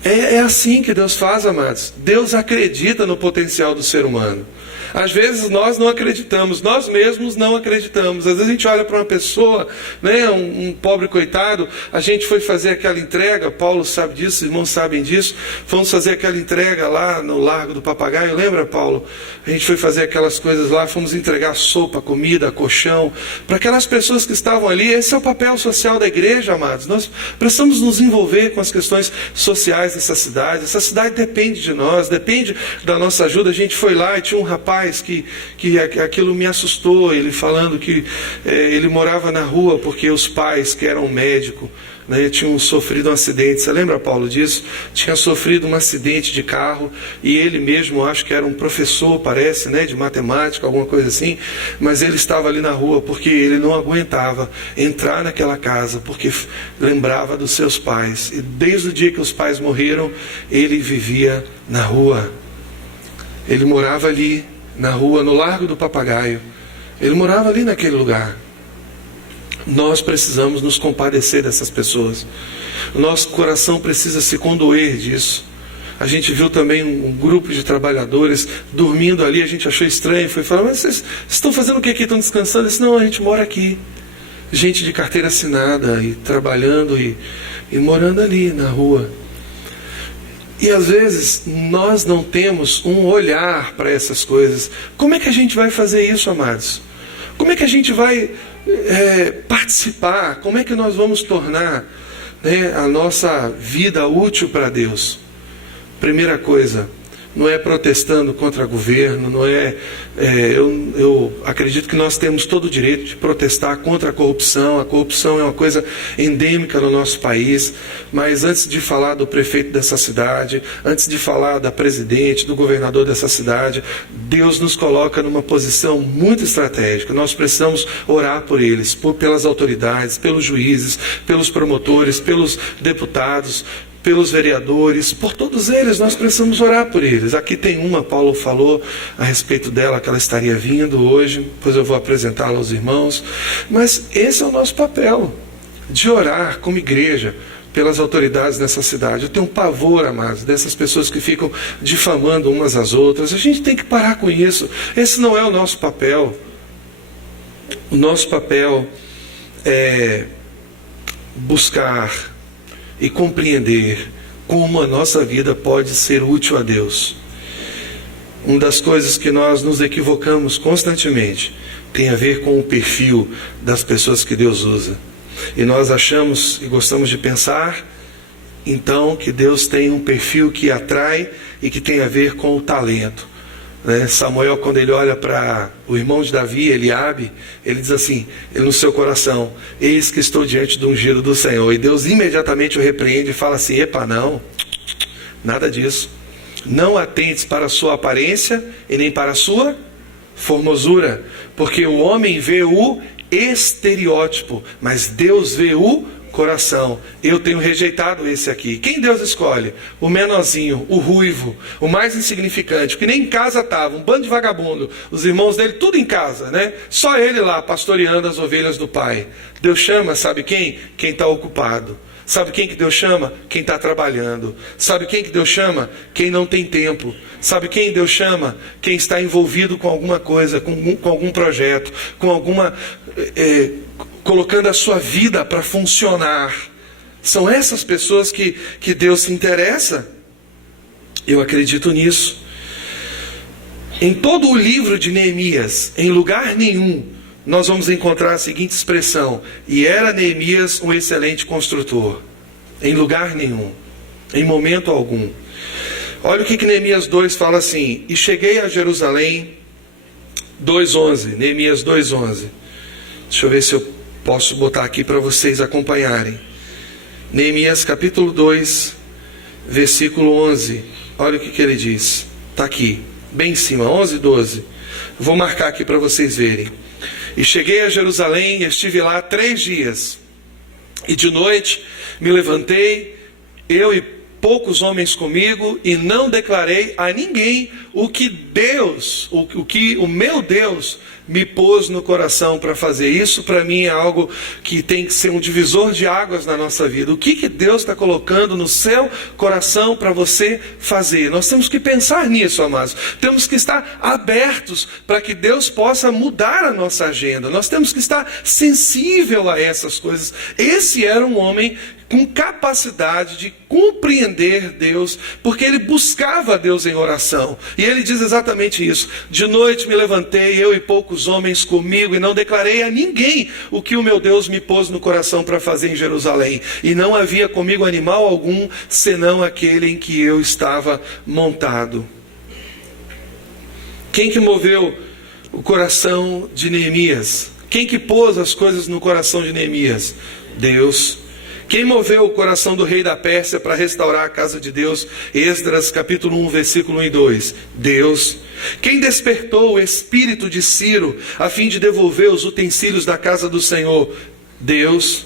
É assim que Deus faz, amados. Deus acredita no potencial do ser humano. Às vezes nós não acreditamos, nós mesmos não acreditamos. Às vezes a gente olha para uma pessoa, né, um pobre coitado, a gente foi fazer aquela entrega, Paulo sabe disso, os irmãos sabem disso, fomos fazer aquela entrega lá no Largo do Papagaio, lembra, Paulo? A gente foi fazer aquelas coisas lá, fomos entregar sopa, comida, colchão, para aquelas pessoas que estavam ali. Esse é o papel social da igreja, amados. Nós precisamos nos envolver com as questões sociais dessa cidade. Essa cidade depende de nós, depende da nossa ajuda. A gente foi lá e tinha um rapaz que aquilo me assustou, ele falando que ele morava na rua porque os pais, que eram médicos, né, tinham sofrido um acidente. Você lembra, Paulo, disso? Tinha sofrido um acidente de carro e ele mesmo, acho que era um professor, parece, né, de matemática, alguma coisa assim, mas ele estava ali na rua porque ele não aguentava entrar naquela casa, porque lembrava dos seus pais, e desde o dia que os pais morreram, ele vivia na rua. Ele morava ali na rua, no Largo do Papagaio. Ele morava ali naquele lugar. Nós precisamos nos compadecer dessas pessoas. O nosso coração precisa se condoer disso. A gente viu também um grupo de trabalhadores dormindo ali, a gente achou estranho, foi falar: mas vocês estão fazendo o que aqui? Estão descansando? Eu disse: não, a gente mora aqui. Gente de carteira assinada, e trabalhando e morando ali na rua. E às vezes nós não temos um olhar para essas coisas. Como é que a gente vai fazer isso, amados? Como é que a gente vai participar? Como é que nós vamos tornar, né, a nossa vida útil para Deus? Primeira coisa, não é protestando contra o governo, não é... eu acredito que nós temos todo o direito de protestar contra a corrupção. A corrupção é uma coisa endêmica no nosso país, mas antes de falar do prefeito dessa cidade, antes de falar da presidente, do governador dessa cidade, Deus nos coloca numa posição muito estratégica. Nós precisamos orar por eles, pelas autoridades, pelos juízes, pelos promotores, pelos deputados, pelos vereadores, por todos eles. Nós precisamos orar por eles. Aqui tem uma, Paulo falou a respeito dela, que ela estaria vindo hoje, depois eu vou apresentá-la aos irmãos. Mas esse é o nosso papel, de orar como igreja pelas autoridades nessa cidade. Eu tenho um pavor, amados, dessas pessoas que ficam difamando umas às outras. A gente tem que parar com isso. Esse não é o nosso papel. O nosso papel é buscar e compreender como a nossa vida pode ser útil a Deus. Uma das coisas que nós nos equivocamos constantemente tem a ver com o perfil das pessoas que Deus usa. E nós achamos e gostamos de pensar, então, que Deus tem um perfil que atrai e que tem a ver com o talento. Samuel, quando ele olha para o irmão de Davi, Eliabe, ele diz assim, ele no seu coração: eis que estou diante do ungido do Senhor. E Deus imediatamente o repreende e fala assim: epa, não, nada disso. Não atentes para a sua aparência e nem para a sua formosura, porque o homem vê o estereótipo, mas Deus vê o coração. Eu tenho rejeitado esse aqui. Quem Deus escolhe? O menorzinho, o ruivo, o mais insignificante, que nem em casa estava, um bando de vagabundo, os irmãos dele tudo em casa, né? Só ele lá pastoreando as ovelhas do pai. Deus chama, sabe quem? Quem está ocupado. Sabe quem que Deus chama? Quem está trabalhando. Sabe quem que Deus chama? Quem não tem tempo. Sabe quem Deus chama? Quem está envolvido com alguma coisa, com algum projeto, com alguma... colocando a sua vida para funcionar. São essas pessoas que Deus se interessa. Eu acredito nisso. Em todo o livro de Neemias, em lugar nenhum, nós vamos encontrar a seguinte expressão: e era Neemias um excelente construtor. Em lugar nenhum, em momento algum. Olha o que Neemias 2 fala assim: e cheguei a Jerusalém, 2:11, Neemias 2:11. Deixa eu ver se eu posso botar aqui para vocês acompanharem. Neemias capítulo 2, versículo 11. Olha o que ele diz. Está aqui, bem em cima, 11 e 12. Vou marcar aqui para vocês verem. E cheguei a Jerusalém e estive lá 3 dias. E de noite me levantei, eu e poucos homens comigo, e não declarei a ninguém o que Deus, o que o meu Deus me pôs no coração para fazer. Isso para mim é algo que tem que ser um divisor de águas na nossa vida. O que Deus está colocando no seu coração para você fazer? Nós temos que pensar nisso, amados. Temos que estar abertos para que Deus possa mudar a nossa agenda. Nós temos que estar sensível a essas coisas. Esse era um homem com capacidade de compreender Deus, porque ele buscava Deus em oração. E ele diz exatamente isso: de noite me levantei, eu e poucos homens comigo, e não declarei a ninguém o que o meu Deus me pôs no coração para fazer em Jerusalém. E não havia comigo animal algum, senão aquele em que eu estava montado. Quem que moveu o coração de Neemias? Quem que pôs as coisas no coração de Neemias? Deus. Quem moveu o coração do rei da Pérsia para restaurar a casa de Deus? Esdras capítulo 1, versículo 1 e 2. Deus. Quem despertou o espírito de Ciro a fim de devolver os utensílios da casa do Senhor? Deus.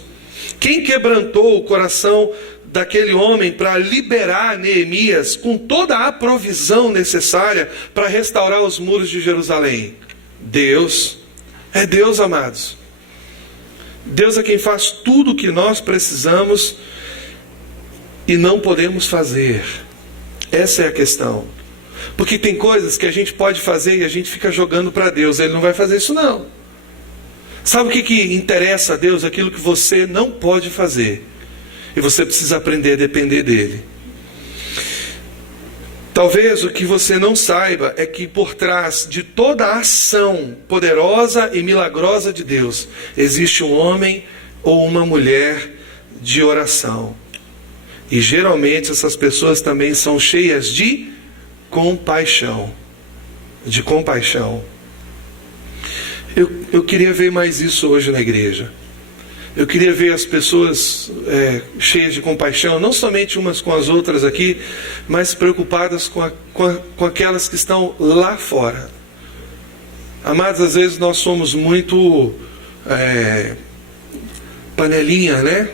Quem quebrantou o coração daquele homem para liberar Neemias com toda a provisão necessária para restaurar os muros de Jerusalém? Deus. É Deus, amados. Deus é quem faz tudo o que nós precisamos e não podemos fazer. Essa é a questão. Porque tem coisas que a gente pode fazer e a gente fica jogando para Deus. Ele não vai fazer isso não. Sabe o que interessa a Deus? Aquilo que você não pode fazer. E você precisa aprender a depender dele. Talvez o que você não saiba é que por trás de toda a ação poderosa e milagrosa de Deus, existe um homem ou uma mulher de oração. E geralmente essas pessoas também são cheias de compaixão. De compaixão. Eu queria ver mais isso hoje na igreja. Eu queria ver as pessoas cheias de compaixão, não somente umas com as outras aqui, mas preocupadas com aquelas que estão lá fora. Amados, às vezes nós somos muito panelinha, né?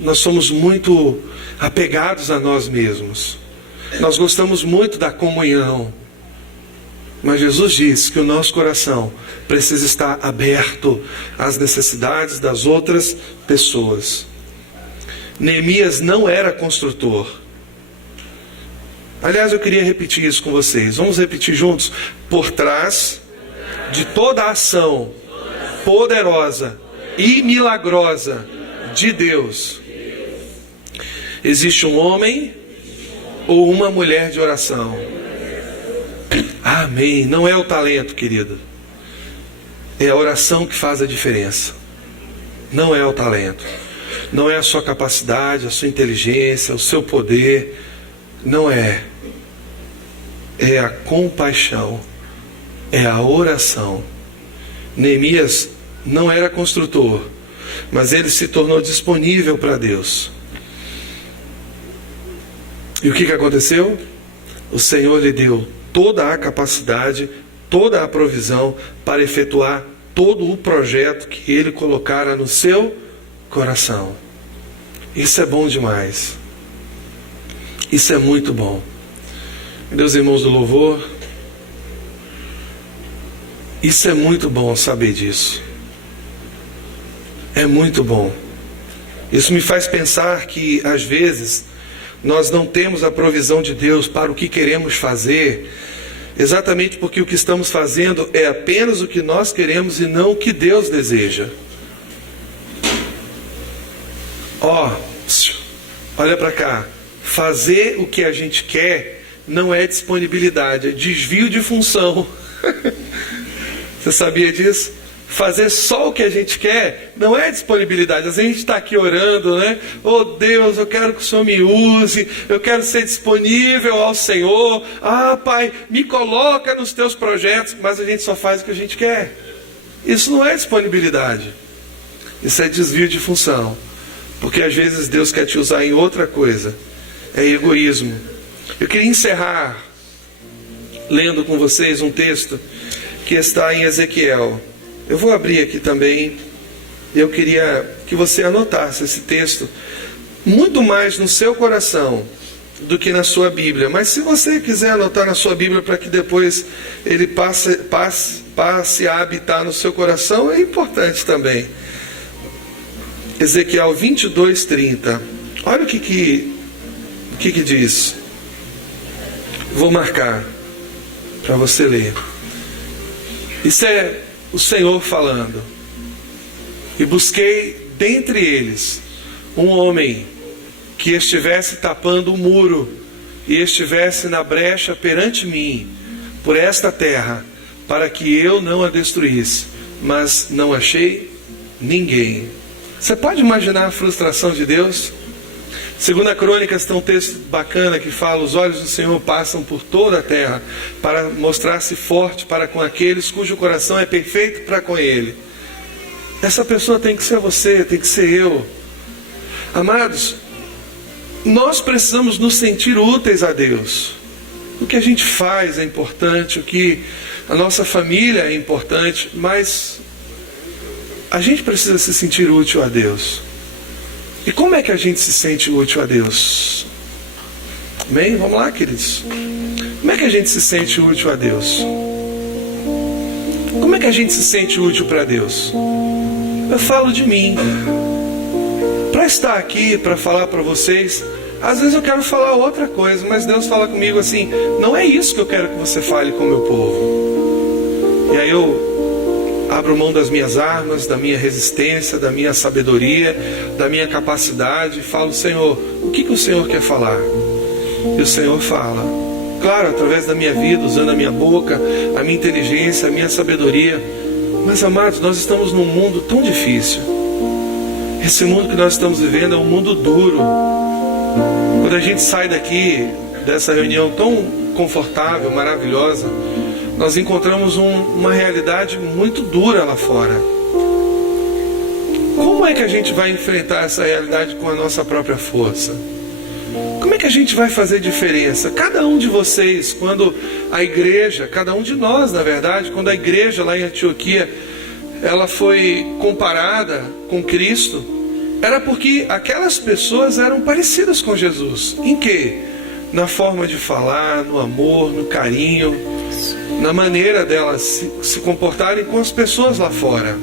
Nós somos muito apegados a nós mesmos. Nós gostamos muito da comunhão. Mas Jesus diz que o nosso coração precisa estar aberto às necessidades das outras pessoas. Neemias não era construtor. Aliás, eu queria repetir isso com vocês. Vamos repetir juntos? Por trás de toda a ação poderosa e milagrosa de Deus, existe um homem ou uma mulher de oração. Amém. Não é o talento, querido. É a oração que faz a diferença. Não é o talento. Não é a sua capacidade, a sua inteligência, o seu poder. Não é. É a compaixão. É a oração. Neemias não era construtor, mas ele se tornou disponível para Deus. E o que aconteceu? O Senhor lhe deu toda a capacidade, toda a provisão para efetuar todo o projeto que ele colocara no seu coração. Isso é bom demais. Isso é muito bom. Meus irmãos do louvor, isso é muito bom saber disso. É muito bom. Isso me faz pensar que às vezes nós não temos a provisão de Deus para o que queremos fazer, exatamente porque o que estamos fazendo é apenas o que nós queremos e não o que Deus deseja. Olha para cá. Fazer o que a gente quer não é disponibilidade, é desvio de função. Você sabia disso? Fazer só o que a gente quer não é disponibilidade. Às vezes a gente está aqui orando, né? Oh Deus, eu quero que o Senhor me use, eu quero ser disponível ao Senhor. Ah, Pai, me coloca nos teus projetos. Mas a gente só faz o que a gente quer. Isso não é disponibilidade. Isso é desvio de função. Porque às vezes Deus quer te usar em outra coisa. É egoísmo. Eu queria encerrar lendo com vocês um texto que está em Ezequiel. Eu vou abrir aqui também. Eu queria que você anotasse esse texto muito mais no seu coração do que na sua Bíblia. Mas se você quiser anotar na sua Bíblia para que depois ele passe a habitar no seu coração, é importante também. Ezequiel 22:30. Olha o que diz. Vou marcar para você ler. Isso é o Senhor falando. E busquei dentre eles um homem que estivesse tapando o muro e estivesse na brecha perante mim por esta terra, para que eu não a destruísse. Mas não achei ninguém. Você pode imaginar a frustração de Deus? Segunda Crônicas tem um texto bacana que fala: os olhos do Senhor passam por toda a terra para mostrar-se forte para com aqueles cujo coração é perfeito para com Ele. Essa pessoa tem que ser você, tem que ser eu. Amados, nós precisamos nos sentir úteis a Deus. O que a gente faz é importante, o que a nossa família é importante, mas a gente precisa se sentir útil a Deus. E como é que a gente se sente útil a Deus? Amém? Vamos lá, queridos. Como é que a gente se sente útil a Deus? Como é que a gente se sente útil para Deus? Eu falo de mim. Para estar aqui, para falar para vocês, às vezes eu quero falar outra coisa, mas Deus fala comigo assim: não é isso que eu quero que você fale com o meu povo. E aí eu abro mão das minhas armas, da minha resistência, da minha sabedoria, da minha capacidade, e falo: Senhor, o que o Senhor quer falar? E o Senhor fala, claro, através da minha vida, usando a minha boca, a minha inteligência, a minha sabedoria. Mas, amados, nós estamos num mundo tão difícil. Esse mundo que nós estamos vivendo é um mundo duro. Quando a gente sai daqui, dessa reunião tão confortável, maravilhosa, nós encontramos uma realidade muito dura lá fora. Como é que a gente vai enfrentar essa realidade com a nossa própria força? Como é que a gente vai fazer diferença? Cada um de vocês, quando a igreja, cada um de nós, na verdade, quando a igreja lá em Antioquia, ela foi comparada com Cristo, era porque aquelas pessoas eram parecidas com Jesus. Em quê? Na forma de falar, no amor, no carinho, na maneira delas se comportarem com as pessoas lá fora.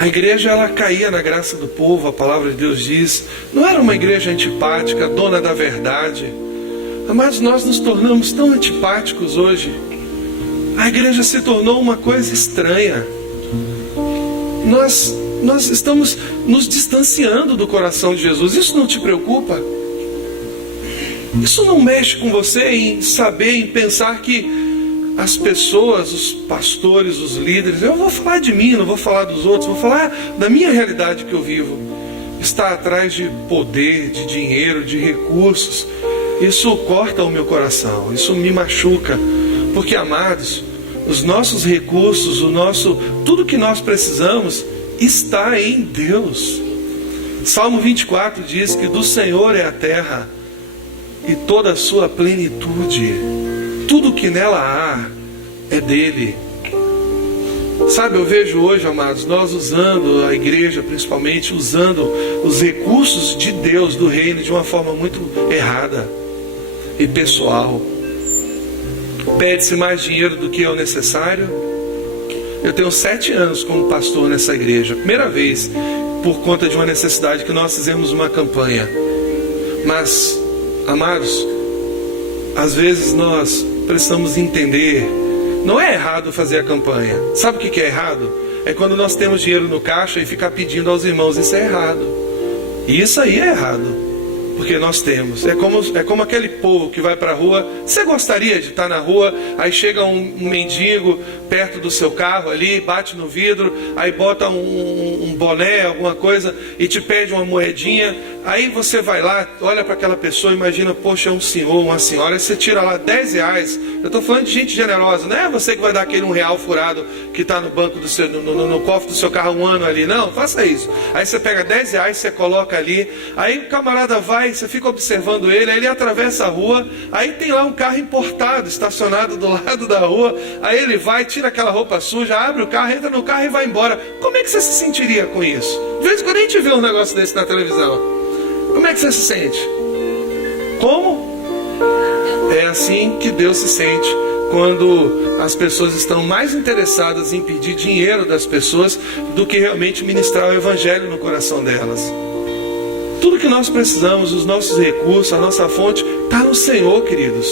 A igreja, ela caía na graça do povo, a palavra de Deus diz. Não era uma igreja antipática, dona da verdade. Mas nós nos tornamos tão antipáticos hoje. A igreja se tornou uma coisa estranha. Nós estamos nos distanciando do coração de Jesus. Isso não te preocupa? Isso não mexe com você em saber, em pensar que as pessoas, os pastores, os líderes, eu vou falar de mim, não vou falar dos outros, vou falar da minha realidade que eu vivo, está atrás de poder, de dinheiro, de recursos. Isso corta o meu coração, isso me machuca, porque, amados, os nossos recursos, tudo que nós precisamos está em Deus. Salmo 24 diz que do Senhor é a terra e toda a sua plenitude. Tudo que nela há é dele. Sabe, eu vejo hoje, amados, nós usando, a igreja principalmente, usando os recursos de Deus, do reino, de uma forma muito errada e pessoal. Pede-se mais dinheiro do que é o necessário. Eu tenho 7 anos como pastor nessa igreja. Primeira vez, por conta de uma necessidade, que nós fizemos uma campanha. Mas, amados, às vezes nós precisamos entender, não é errado fazer a campanha. Sabe o que é errado? É quando nós temos dinheiro no caixa e ficar pedindo aos irmãos. Isso é errado. E isso aí é errado. Porque nós temos. É como aquele povo que vai para a rua. Você gostaria de estar na rua, aí chega um mendigo perto do seu carro ali, bate no vidro, aí bota um boné, alguma coisa, e te pede uma moedinha. Aí você vai lá, olha para aquela pessoa, imagina, poxa, é um senhor, uma senhora, e você tira lá 10 reais. Eu estou falando de gente generosa, não é você que vai dar aquele R$1 furado que está no banco do seu, no cofre do seu carro um ano ali, não, faça isso. Aí você pega 10 reais, você coloca ali, aí o camarada vai, você fica observando ele, aí ele atravessa a rua, aí tem lá um carro importado, estacionado do lado da rua, aí ele vai, tira aquela roupa suja, abre o carro, entra no carro e vai embora. Como é que você se sentiria com isso? De vez em quando a gente vê um negócio desse na televisão. Como é que você se sente? Como? É assim que Deus se sente quando as pessoas estão mais interessadas em pedir dinheiro das pessoas do que realmente ministrar o Evangelho no coração delas. Tudo que nós precisamos, os nossos recursos, a nossa fonte, está no Senhor, queridos.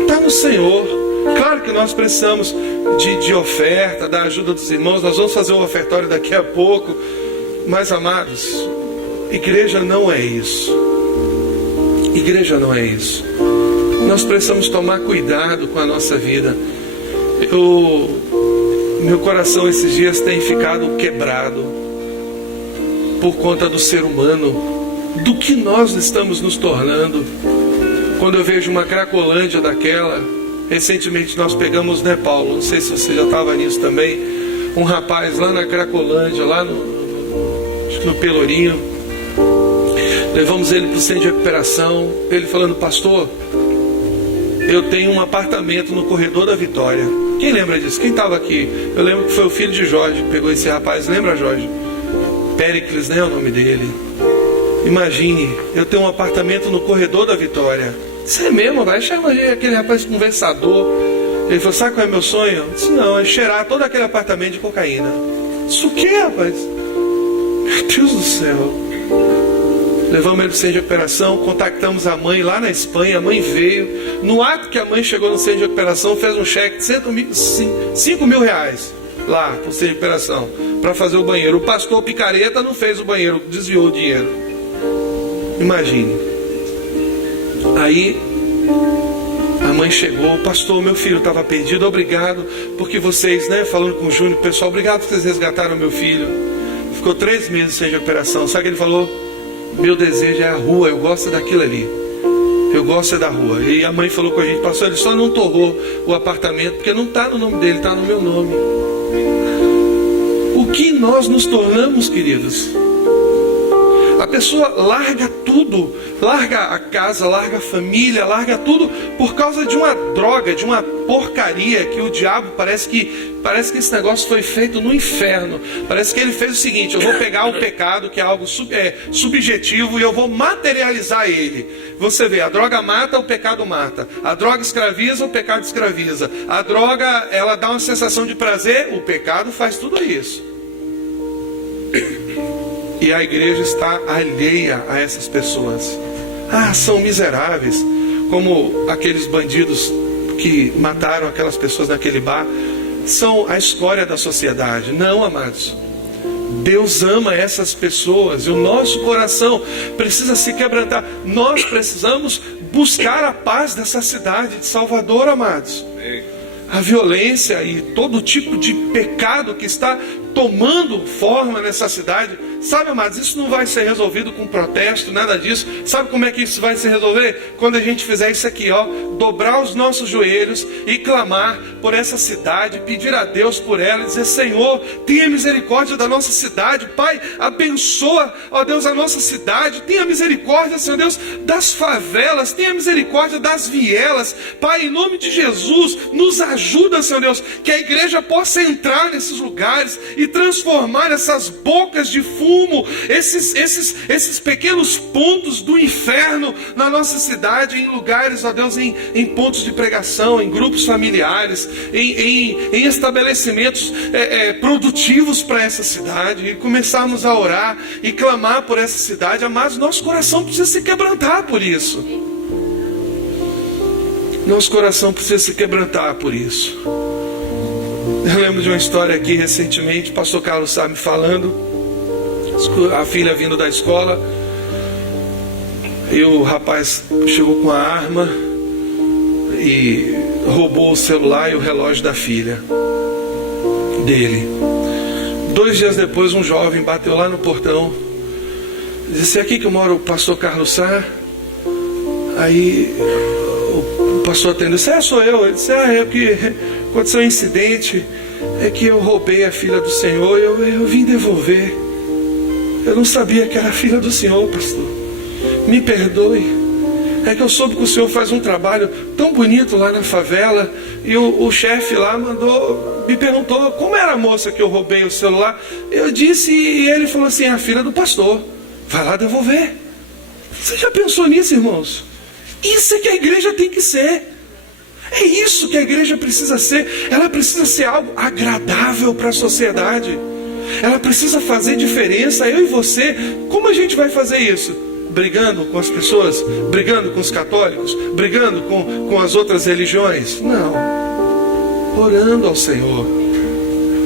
Está no Senhor. Claro que nós precisamos de oferta, da ajuda dos irmãos. Nós vamos fazer o ofertório daqui a pouco. Mas, amados, igreja não é isso. Igreja não é isso. Nós precisamos tomar cuidado com a nossa vida. Meu coração esses dias tem ficado quebrado por conta do ser humano, do que nós estamos nos tornando. Quando eu vejo uma Cracolândia daquela, recentemente nós pegamos, né, Paulo? Não sei se você já estava nisso também. Um rapaz lá na Cracolândia, lá no Pelourinho. Levamos ele para o centro de recuperação. Ele falando: pastor, eu tenho um apartamento no corredor da Vitória. Quem lembra disso? Quem estava aqui? Eu lembro que foi o filho de Jorge que pegou esse rapaz. Lembra, Jorge? Péricles, né, o nome dele. Imagine, eu tenho um apartamento no corredor da Vitória. Isso é mesmo, vai. Chama aquele rapaz conversador. Ele falou: sabe qual é meu sonho? Eu disse: não, é cheirar todo aquele apartamento de cocaína. Isso o que, rapaz? Meu Deus do céu. Levamos ele para o centro de recuperação, contactamos a mãe lá na Espanha. A mãe veio. No ato que a mãe chegou no centro de recuperação, fez um cheque de 5 mil reais lá para o centro de recuperação, para fazer o banheiro. O pastor picareta não fez o banheiro, desviou o dinheiro. Imagine. Aí a mãe chegou: pastor, meu filho estava perdido, obrigado porque vocês, né, falando com o Júnior, pessoal, obrigado porque vocês resgataram meu filho. Ficou 3 meses sem recuperação. Sabe o que ele falou? Meu desejo é a rua, eu gosto daquilo ali. Eu gosto é da rua. E a mãe falou com a gente: pastor, ele só não torrou o apartamento porque não está no nome dele, está no meu nome. O que nós nos tornamos, queridos? A pessoa larga tudo, larga a casa, larga a família, larga tudo por causa de uma droga, de uma porcaria que o diabo parece que esse negócio foi feito no inferno. Parece que ele fez o seguinte: eu vou pegar o pecado, que é algo subjetivo, e eu vou materializar ele. Você vê, a droga mata, o pecado mata. A droga escraviza, o pecado escraviza. A droga, ela dá uma sensação de prazer, o pecado faz tudo isso. E a igreja está alheia a essas pessoas. São miseráveis, como aqueles bandidos que mataram aquelas pessoas naquele bar. São a escória da sociedade. Não, amados. Deus ama essas pessoas e o nosso coração precisa se quebrantar. Nós precisamos buscar a paz dessa cidade de Salvador, amados. A violência e todo tipo de pecado que está tomando forma nessa cidade, sabe, amados, isso não vai ser resolvido com protesto, nada disso. Sabe como é que isso vai se resolver? Quando a gente fizer isso aqui, dobrar os nossos joelhos e clamar por essa cidade, pedir a Deus por ela, dizer: Senhor, tenha misericórdia da nossa cidade. Pai, abençoa, ó Deus, a nossa cidade. Tenha misericórdia, Senhor Deus, das favelas. Tenha misericórdia das vielas. Pai, em nome de Jesus, nos ajuda, Senhor Deus, que a igreja possa entrar nesses lugares e transformar essas bocas de fumo, esses pequenos pontos do inferno na nossa cidade, em lugares, ó Deus, em pontos de pregação, em grupos familiares, em estabelecimentos produtivos para essa cidade, e começarmos a orar e clamar por essa cidade. Mas nosso coração precisa se quebrantar por isso. Nosso coração precisa se quebrantar por isso. Eu lembro de uma história aqui recentemente, o pastor Carlos Sá me falando, a filha vindo da escola, e o rapaz chegou com a arma e roubou o celular e o relógio da filha dele. 2 dias depois, um jovem bateu lá no portão, disse: é aqui que mora o pastor Carlos Sá? Aí o pastor atendeu: sou eu. Ele disse: é que aconteceu um incidente, é que eu roubei a filha do senhor, eu vim devolver. Eu não sabia que era a filha do senhor, pastor. Me perdoe. É que eu soube que o senhor faz um trabalho tão bonito lá na favela, e o chefe lá me perguntou como era a moça que eu roubei o celular. Eu disse, e ele falou assim: a filha do pastor. Vai lá devolver. Você já pensou nisso, irmãos? Isso é que a igreja tem que ser. É isso que a igreja precisa ser. Ela precisa ser algo agradável para a sociedade. Ela precisa fazer diferença. Eu e você, como a gente vai fazer isso? Brigando com as pessoas? Brigando com os católicos? Brigando com as outras religiões? Não. Orando ao Senhor.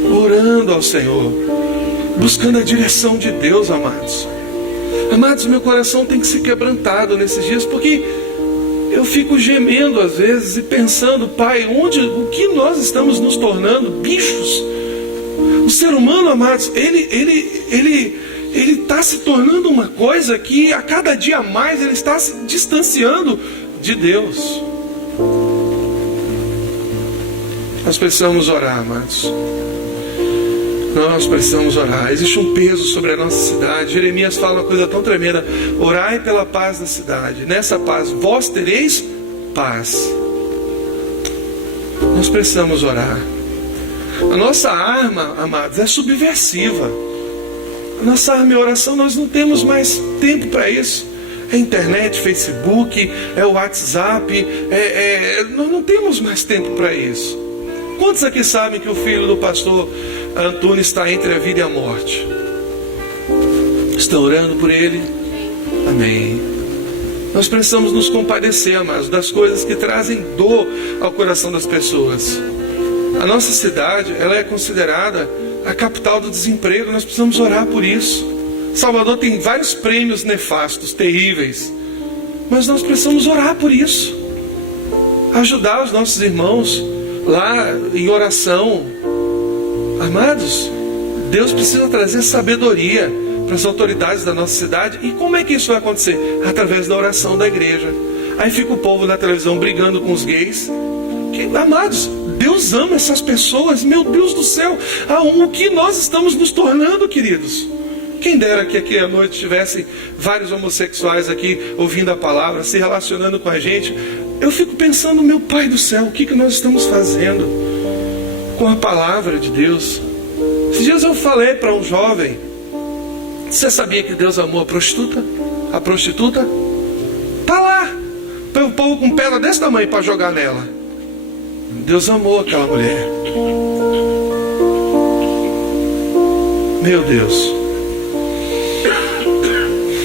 Orando ao Senhor. Buscando a direção de Deus, amados. Amados, meu coração tem que ser quebrantado nesses dias, porque eu fico gemendo às vezes e pensando, Pai, o que nós estamos nos tornando? Bichos. O ser humano, amados, ele está se tornando uma coisa que a cada dia mais ele está se distanciando de Deus. Nós precisamos orar, amados. Nós precisamos orar. Existe um peso sobre a nossa cidade. Jeremias fala uma coisa tão tremenda: orai pela paz da cidade. Nessa paz vós tereis paz. Nós precisamos orar. A nossa arma, amados, é subversiva. A nossa arma é oração. Nós não temos mais tempo para isso. É internet, Facebook, é o WhatsApp. Nós não temos mais tempo para isso. Quantos aqui sabem que o filho do pastor Antunes está entre a vida e a morte? Estão orando por ele? Amém. Nós precisamos nos compadecer, amados, das coisas que trazem dor ao coração das pessoas. A nossa cidade, ela é considerada a capital do desemprego. Nós precisamos orar por isso. Salvador tem vários prêmios nefastos, terríveis, mas nós precisamos orar por isso. Ajudar os nossos irmãos lá em oração. Amados, Deus precisa trazer sabedoria para as autoridades da nossa cidade. E como é que isso vai acontecer? Através da oração da igreja. Aí fica o povo na televisão brigando com os gays. Amados, Deus ama essas pessoas. Meu Deus do céu, o que nós estamos nos tornando, queridos? Quem dera que aqui à noite tivessem vários homossexuais aqui ouvindo a palavra, se relacionando com a gente. Eu fico pensando, meu Pai do céu, o que nós estamos fazendo com a palavra de Deus? Esses dias eu falei para um jovem: você sabia que Deus amou a prostituta? A prostituta está lá, o povo com pedra desse tamanho para jogar nela. Deus amou aquela mulher. Meu Deus.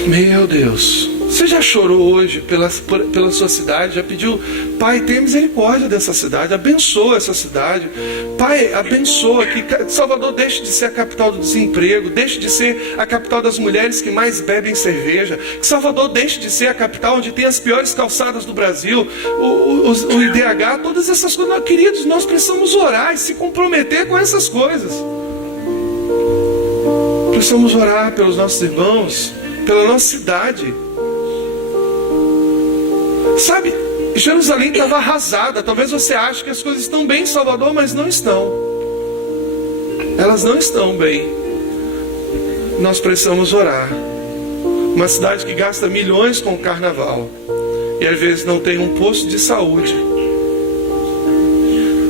Meu Deus. Você já chorou hoje pela sua cidade? Já pediu: Pai, tenha misericórdia dessa cidade, abençoa essa cidade. Pai, abençoa que Salvador deixe de ser a capital do desemprego, deixe de ser a capital das mulheres que mais bebem cerveja, que Salvador deixe de ser a capital onde tem as piores calçadas do Brasil, o IDH, todas essas coisas. Queridos, nós precisamos orar e se comprometer com essas coisas. Precisamos orar pelos nossos irmãos, pela nossa cidade. Sabe, Jerusalém estava arrasada. Talvez você ache que as coisas estão bem em Salvador, mas não estão. Elas não estão bem. Nós precisamos orar. Uma cidade que gasta milhões com o carnaval e às vezes não tem um posto de saúde.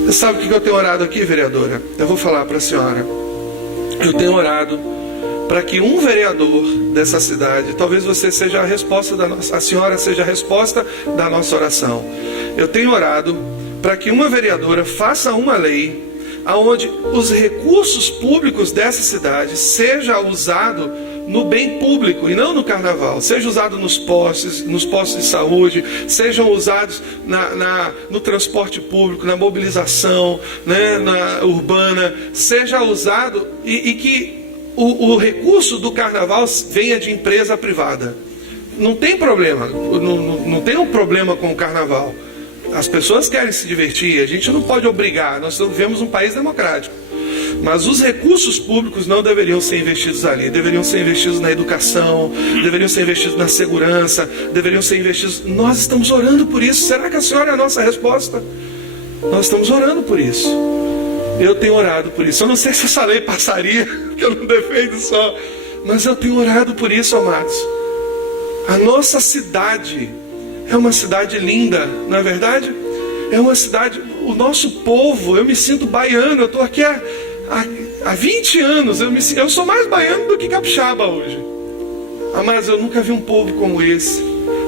Você sabe o que eu tenho orado aqui, vereadora? Eu vou falar para a senhora. Eu tenho orado para que um vereador dessa cidade, talvez você seja a resposta a senhora seja a resposta da nossa oração. Eu tenho orado para que uma vereadora faça uma lei aonde os recursos públicos dessa cidade seja usado no bem público e não no carnaval. Seja usado nos postos de saúde, sejam usados no transporte público, na mobilização, né, na urbana, seja usado e que o recurso do carnaval venha de empresa privada. Não tem problema, não tem um problema com o carnaval. As pessoas querem se divertir, a gente não pode obrigar, nós vivemos um país democrático. Mas os recursos públicos não deveriam ser investidos ali, deveriam ser investidos na educação, deveriam ser investidos na segurança, deveriam ser investidos... Nós estamos orando por isso. Será que a senhora é a nossa resposta? Nós estamos orando por isso. Eu tenho orado por isso. Eu não sei se essa lei passaria, que eu não defendo só, mas eu tenho orado por isso, amados. A nossa cidade é uma cidade linda, não é verdade? É uma cidade, o nosso povo, eu me sinto baiano, eu estou aqui há 20 anos, eu sou mais baiano do que capixaba hoje. Amados, eu nunca vi um povo como esse.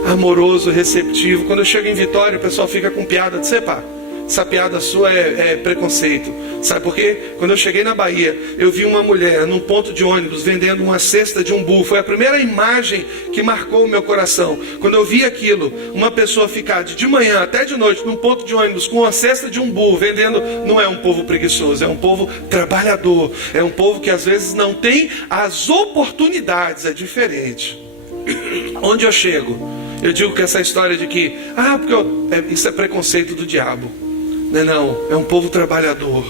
amoroso, receptivo. Quando eu chego em Vitória, o pessoal fica com piada de pá, essa piada sua é preconceito. Sabe por quê? Quando eu cheguei na Bahia, eu vi uma mulher num ponto de ônibus vendendo uma cesta de umbu. Foi a primeira imagem que marcou o meu coração. Quando eu vi aquilo, uma pessoa ficar de manhã até de noite num ponto de ônibus com uma cesta de umbu vendendo, não é um povo preguiçoso, é um povo trabalhador, é um povo que às vezes não tem as oportunidades, é diferente. Onde eu chego, eu digo que essa história de que isso é preconceito do diabo. Não, é um povo trabalhador.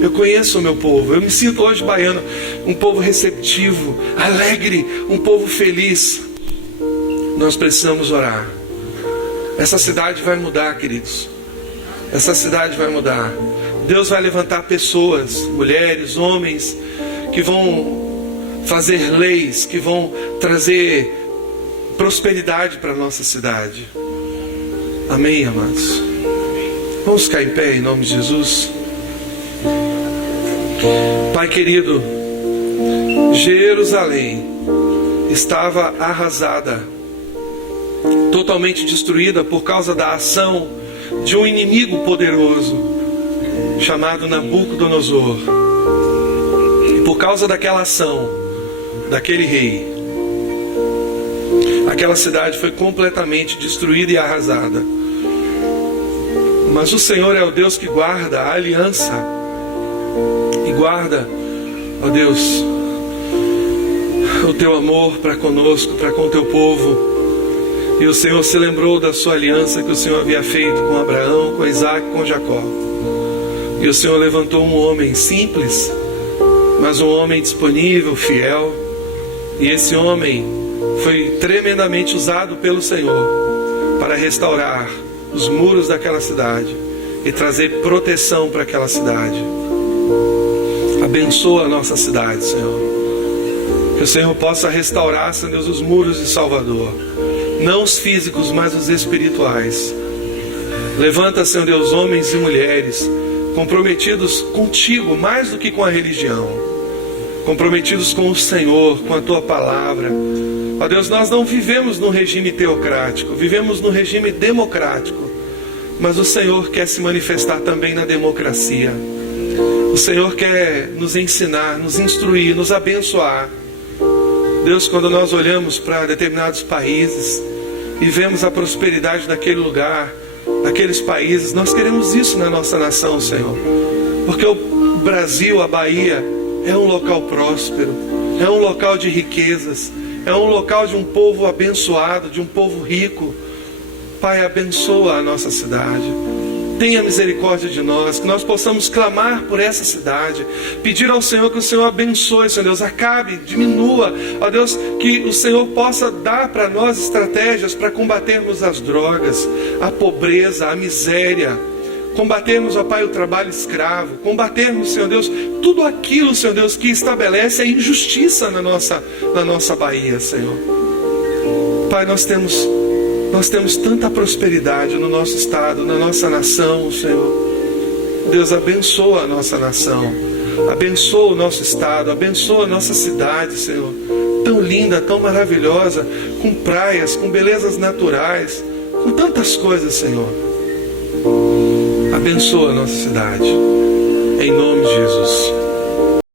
Eu conheço o meu povo, eu me sinto hoje baiano, um povo receptivo, alegre, um povo feliz. Nós precisamos orar. Essa cidade vai mudar, queridos. Essa cidade vai mudar. Deus vai levantar pessoas, mulheres, homens, que vão fazer leis, que vão trazer prosperidade para a nossa cidade. Amém, amados? Vamos ficar em pé em nome de Jesus. Pai querido, Jerusalém estava arrasada, totalmente destruída por causa da ação de um inimigo poderoso chamado Nabucodonosor. E por causa daquela ação daquele rei, aquela cidade foi completamente destruída e arrasada. Mas o Senhor é o Deus que guarda a aliança e guarda, ó Deus, o teu amor para conosco, para com o teu povo. E o Senhor se lembrou da sua aliança que o Senhor havia feito com Abraão, com Isaac, com Jacó. E o Senhor levantou um homem simples, mas um homem disponível, fiel. E esse homem foi tremendamente usado pelo Senhor para restaurar os muros daquela cidade e trazer proteção para aquela cidade. Abençoa a nossa cidade, Senhor. Que o Senhor possa restaurar, Senhor Deus, os muros de Salvador, não os físicos, mas os espirituais. Levanta, Senhor Deus, homens e mulheres comprometidos contigo mais do que com a religião, comprometidos com o Senhor, com a tua palavra. Ó Deus, nós não vivemos num regime teocrático, vivemos num regime democrático. Mas o Senhor quer se manifestar também na democracia. O Senhor quer nos ensinar, nos instruir, nos abençoar. Deus, quando nós olhamos para determinados países e vemos a prosperidade daquele lugar, daqueles países, nós queremos isso na nossa nação, Senhor. Porque o Brasil, a Bahia, é um local próspero, é um local de riquezas, é um local de um povo abençoado, de um povo rico. Pai, abençoa a nossa cidade. Tenha misericórdia de nós, que nós possamos clamar por essa cidade, pedir ao Senhor que o Senhor abençoe, Senhor Deus, acabe, diminua, ó Deus, que o Senhor possa dar para nós estratégias para combatermos as drogas, a pobreza, a miséria, combatermos, ó Pai, o trabalho escravo, combatermos, Senhor Deus, tudo aquilo, Senhor Deus, que estabelece a injustiça na nossa Bahia, Senhor. Pai, nós temos tanta prosperidade no nosso estado, na nossa nação, Senhor. Deus, abençoa a nossa nação, abençoa o nosso estado, abençoa a nossa cidade, Senhor. Tão linda, tão maravilhosa, com praias, com belezas naturais, com tantas coisas, Senhor. Abençoa a nossa cidade, em nome de Jesus.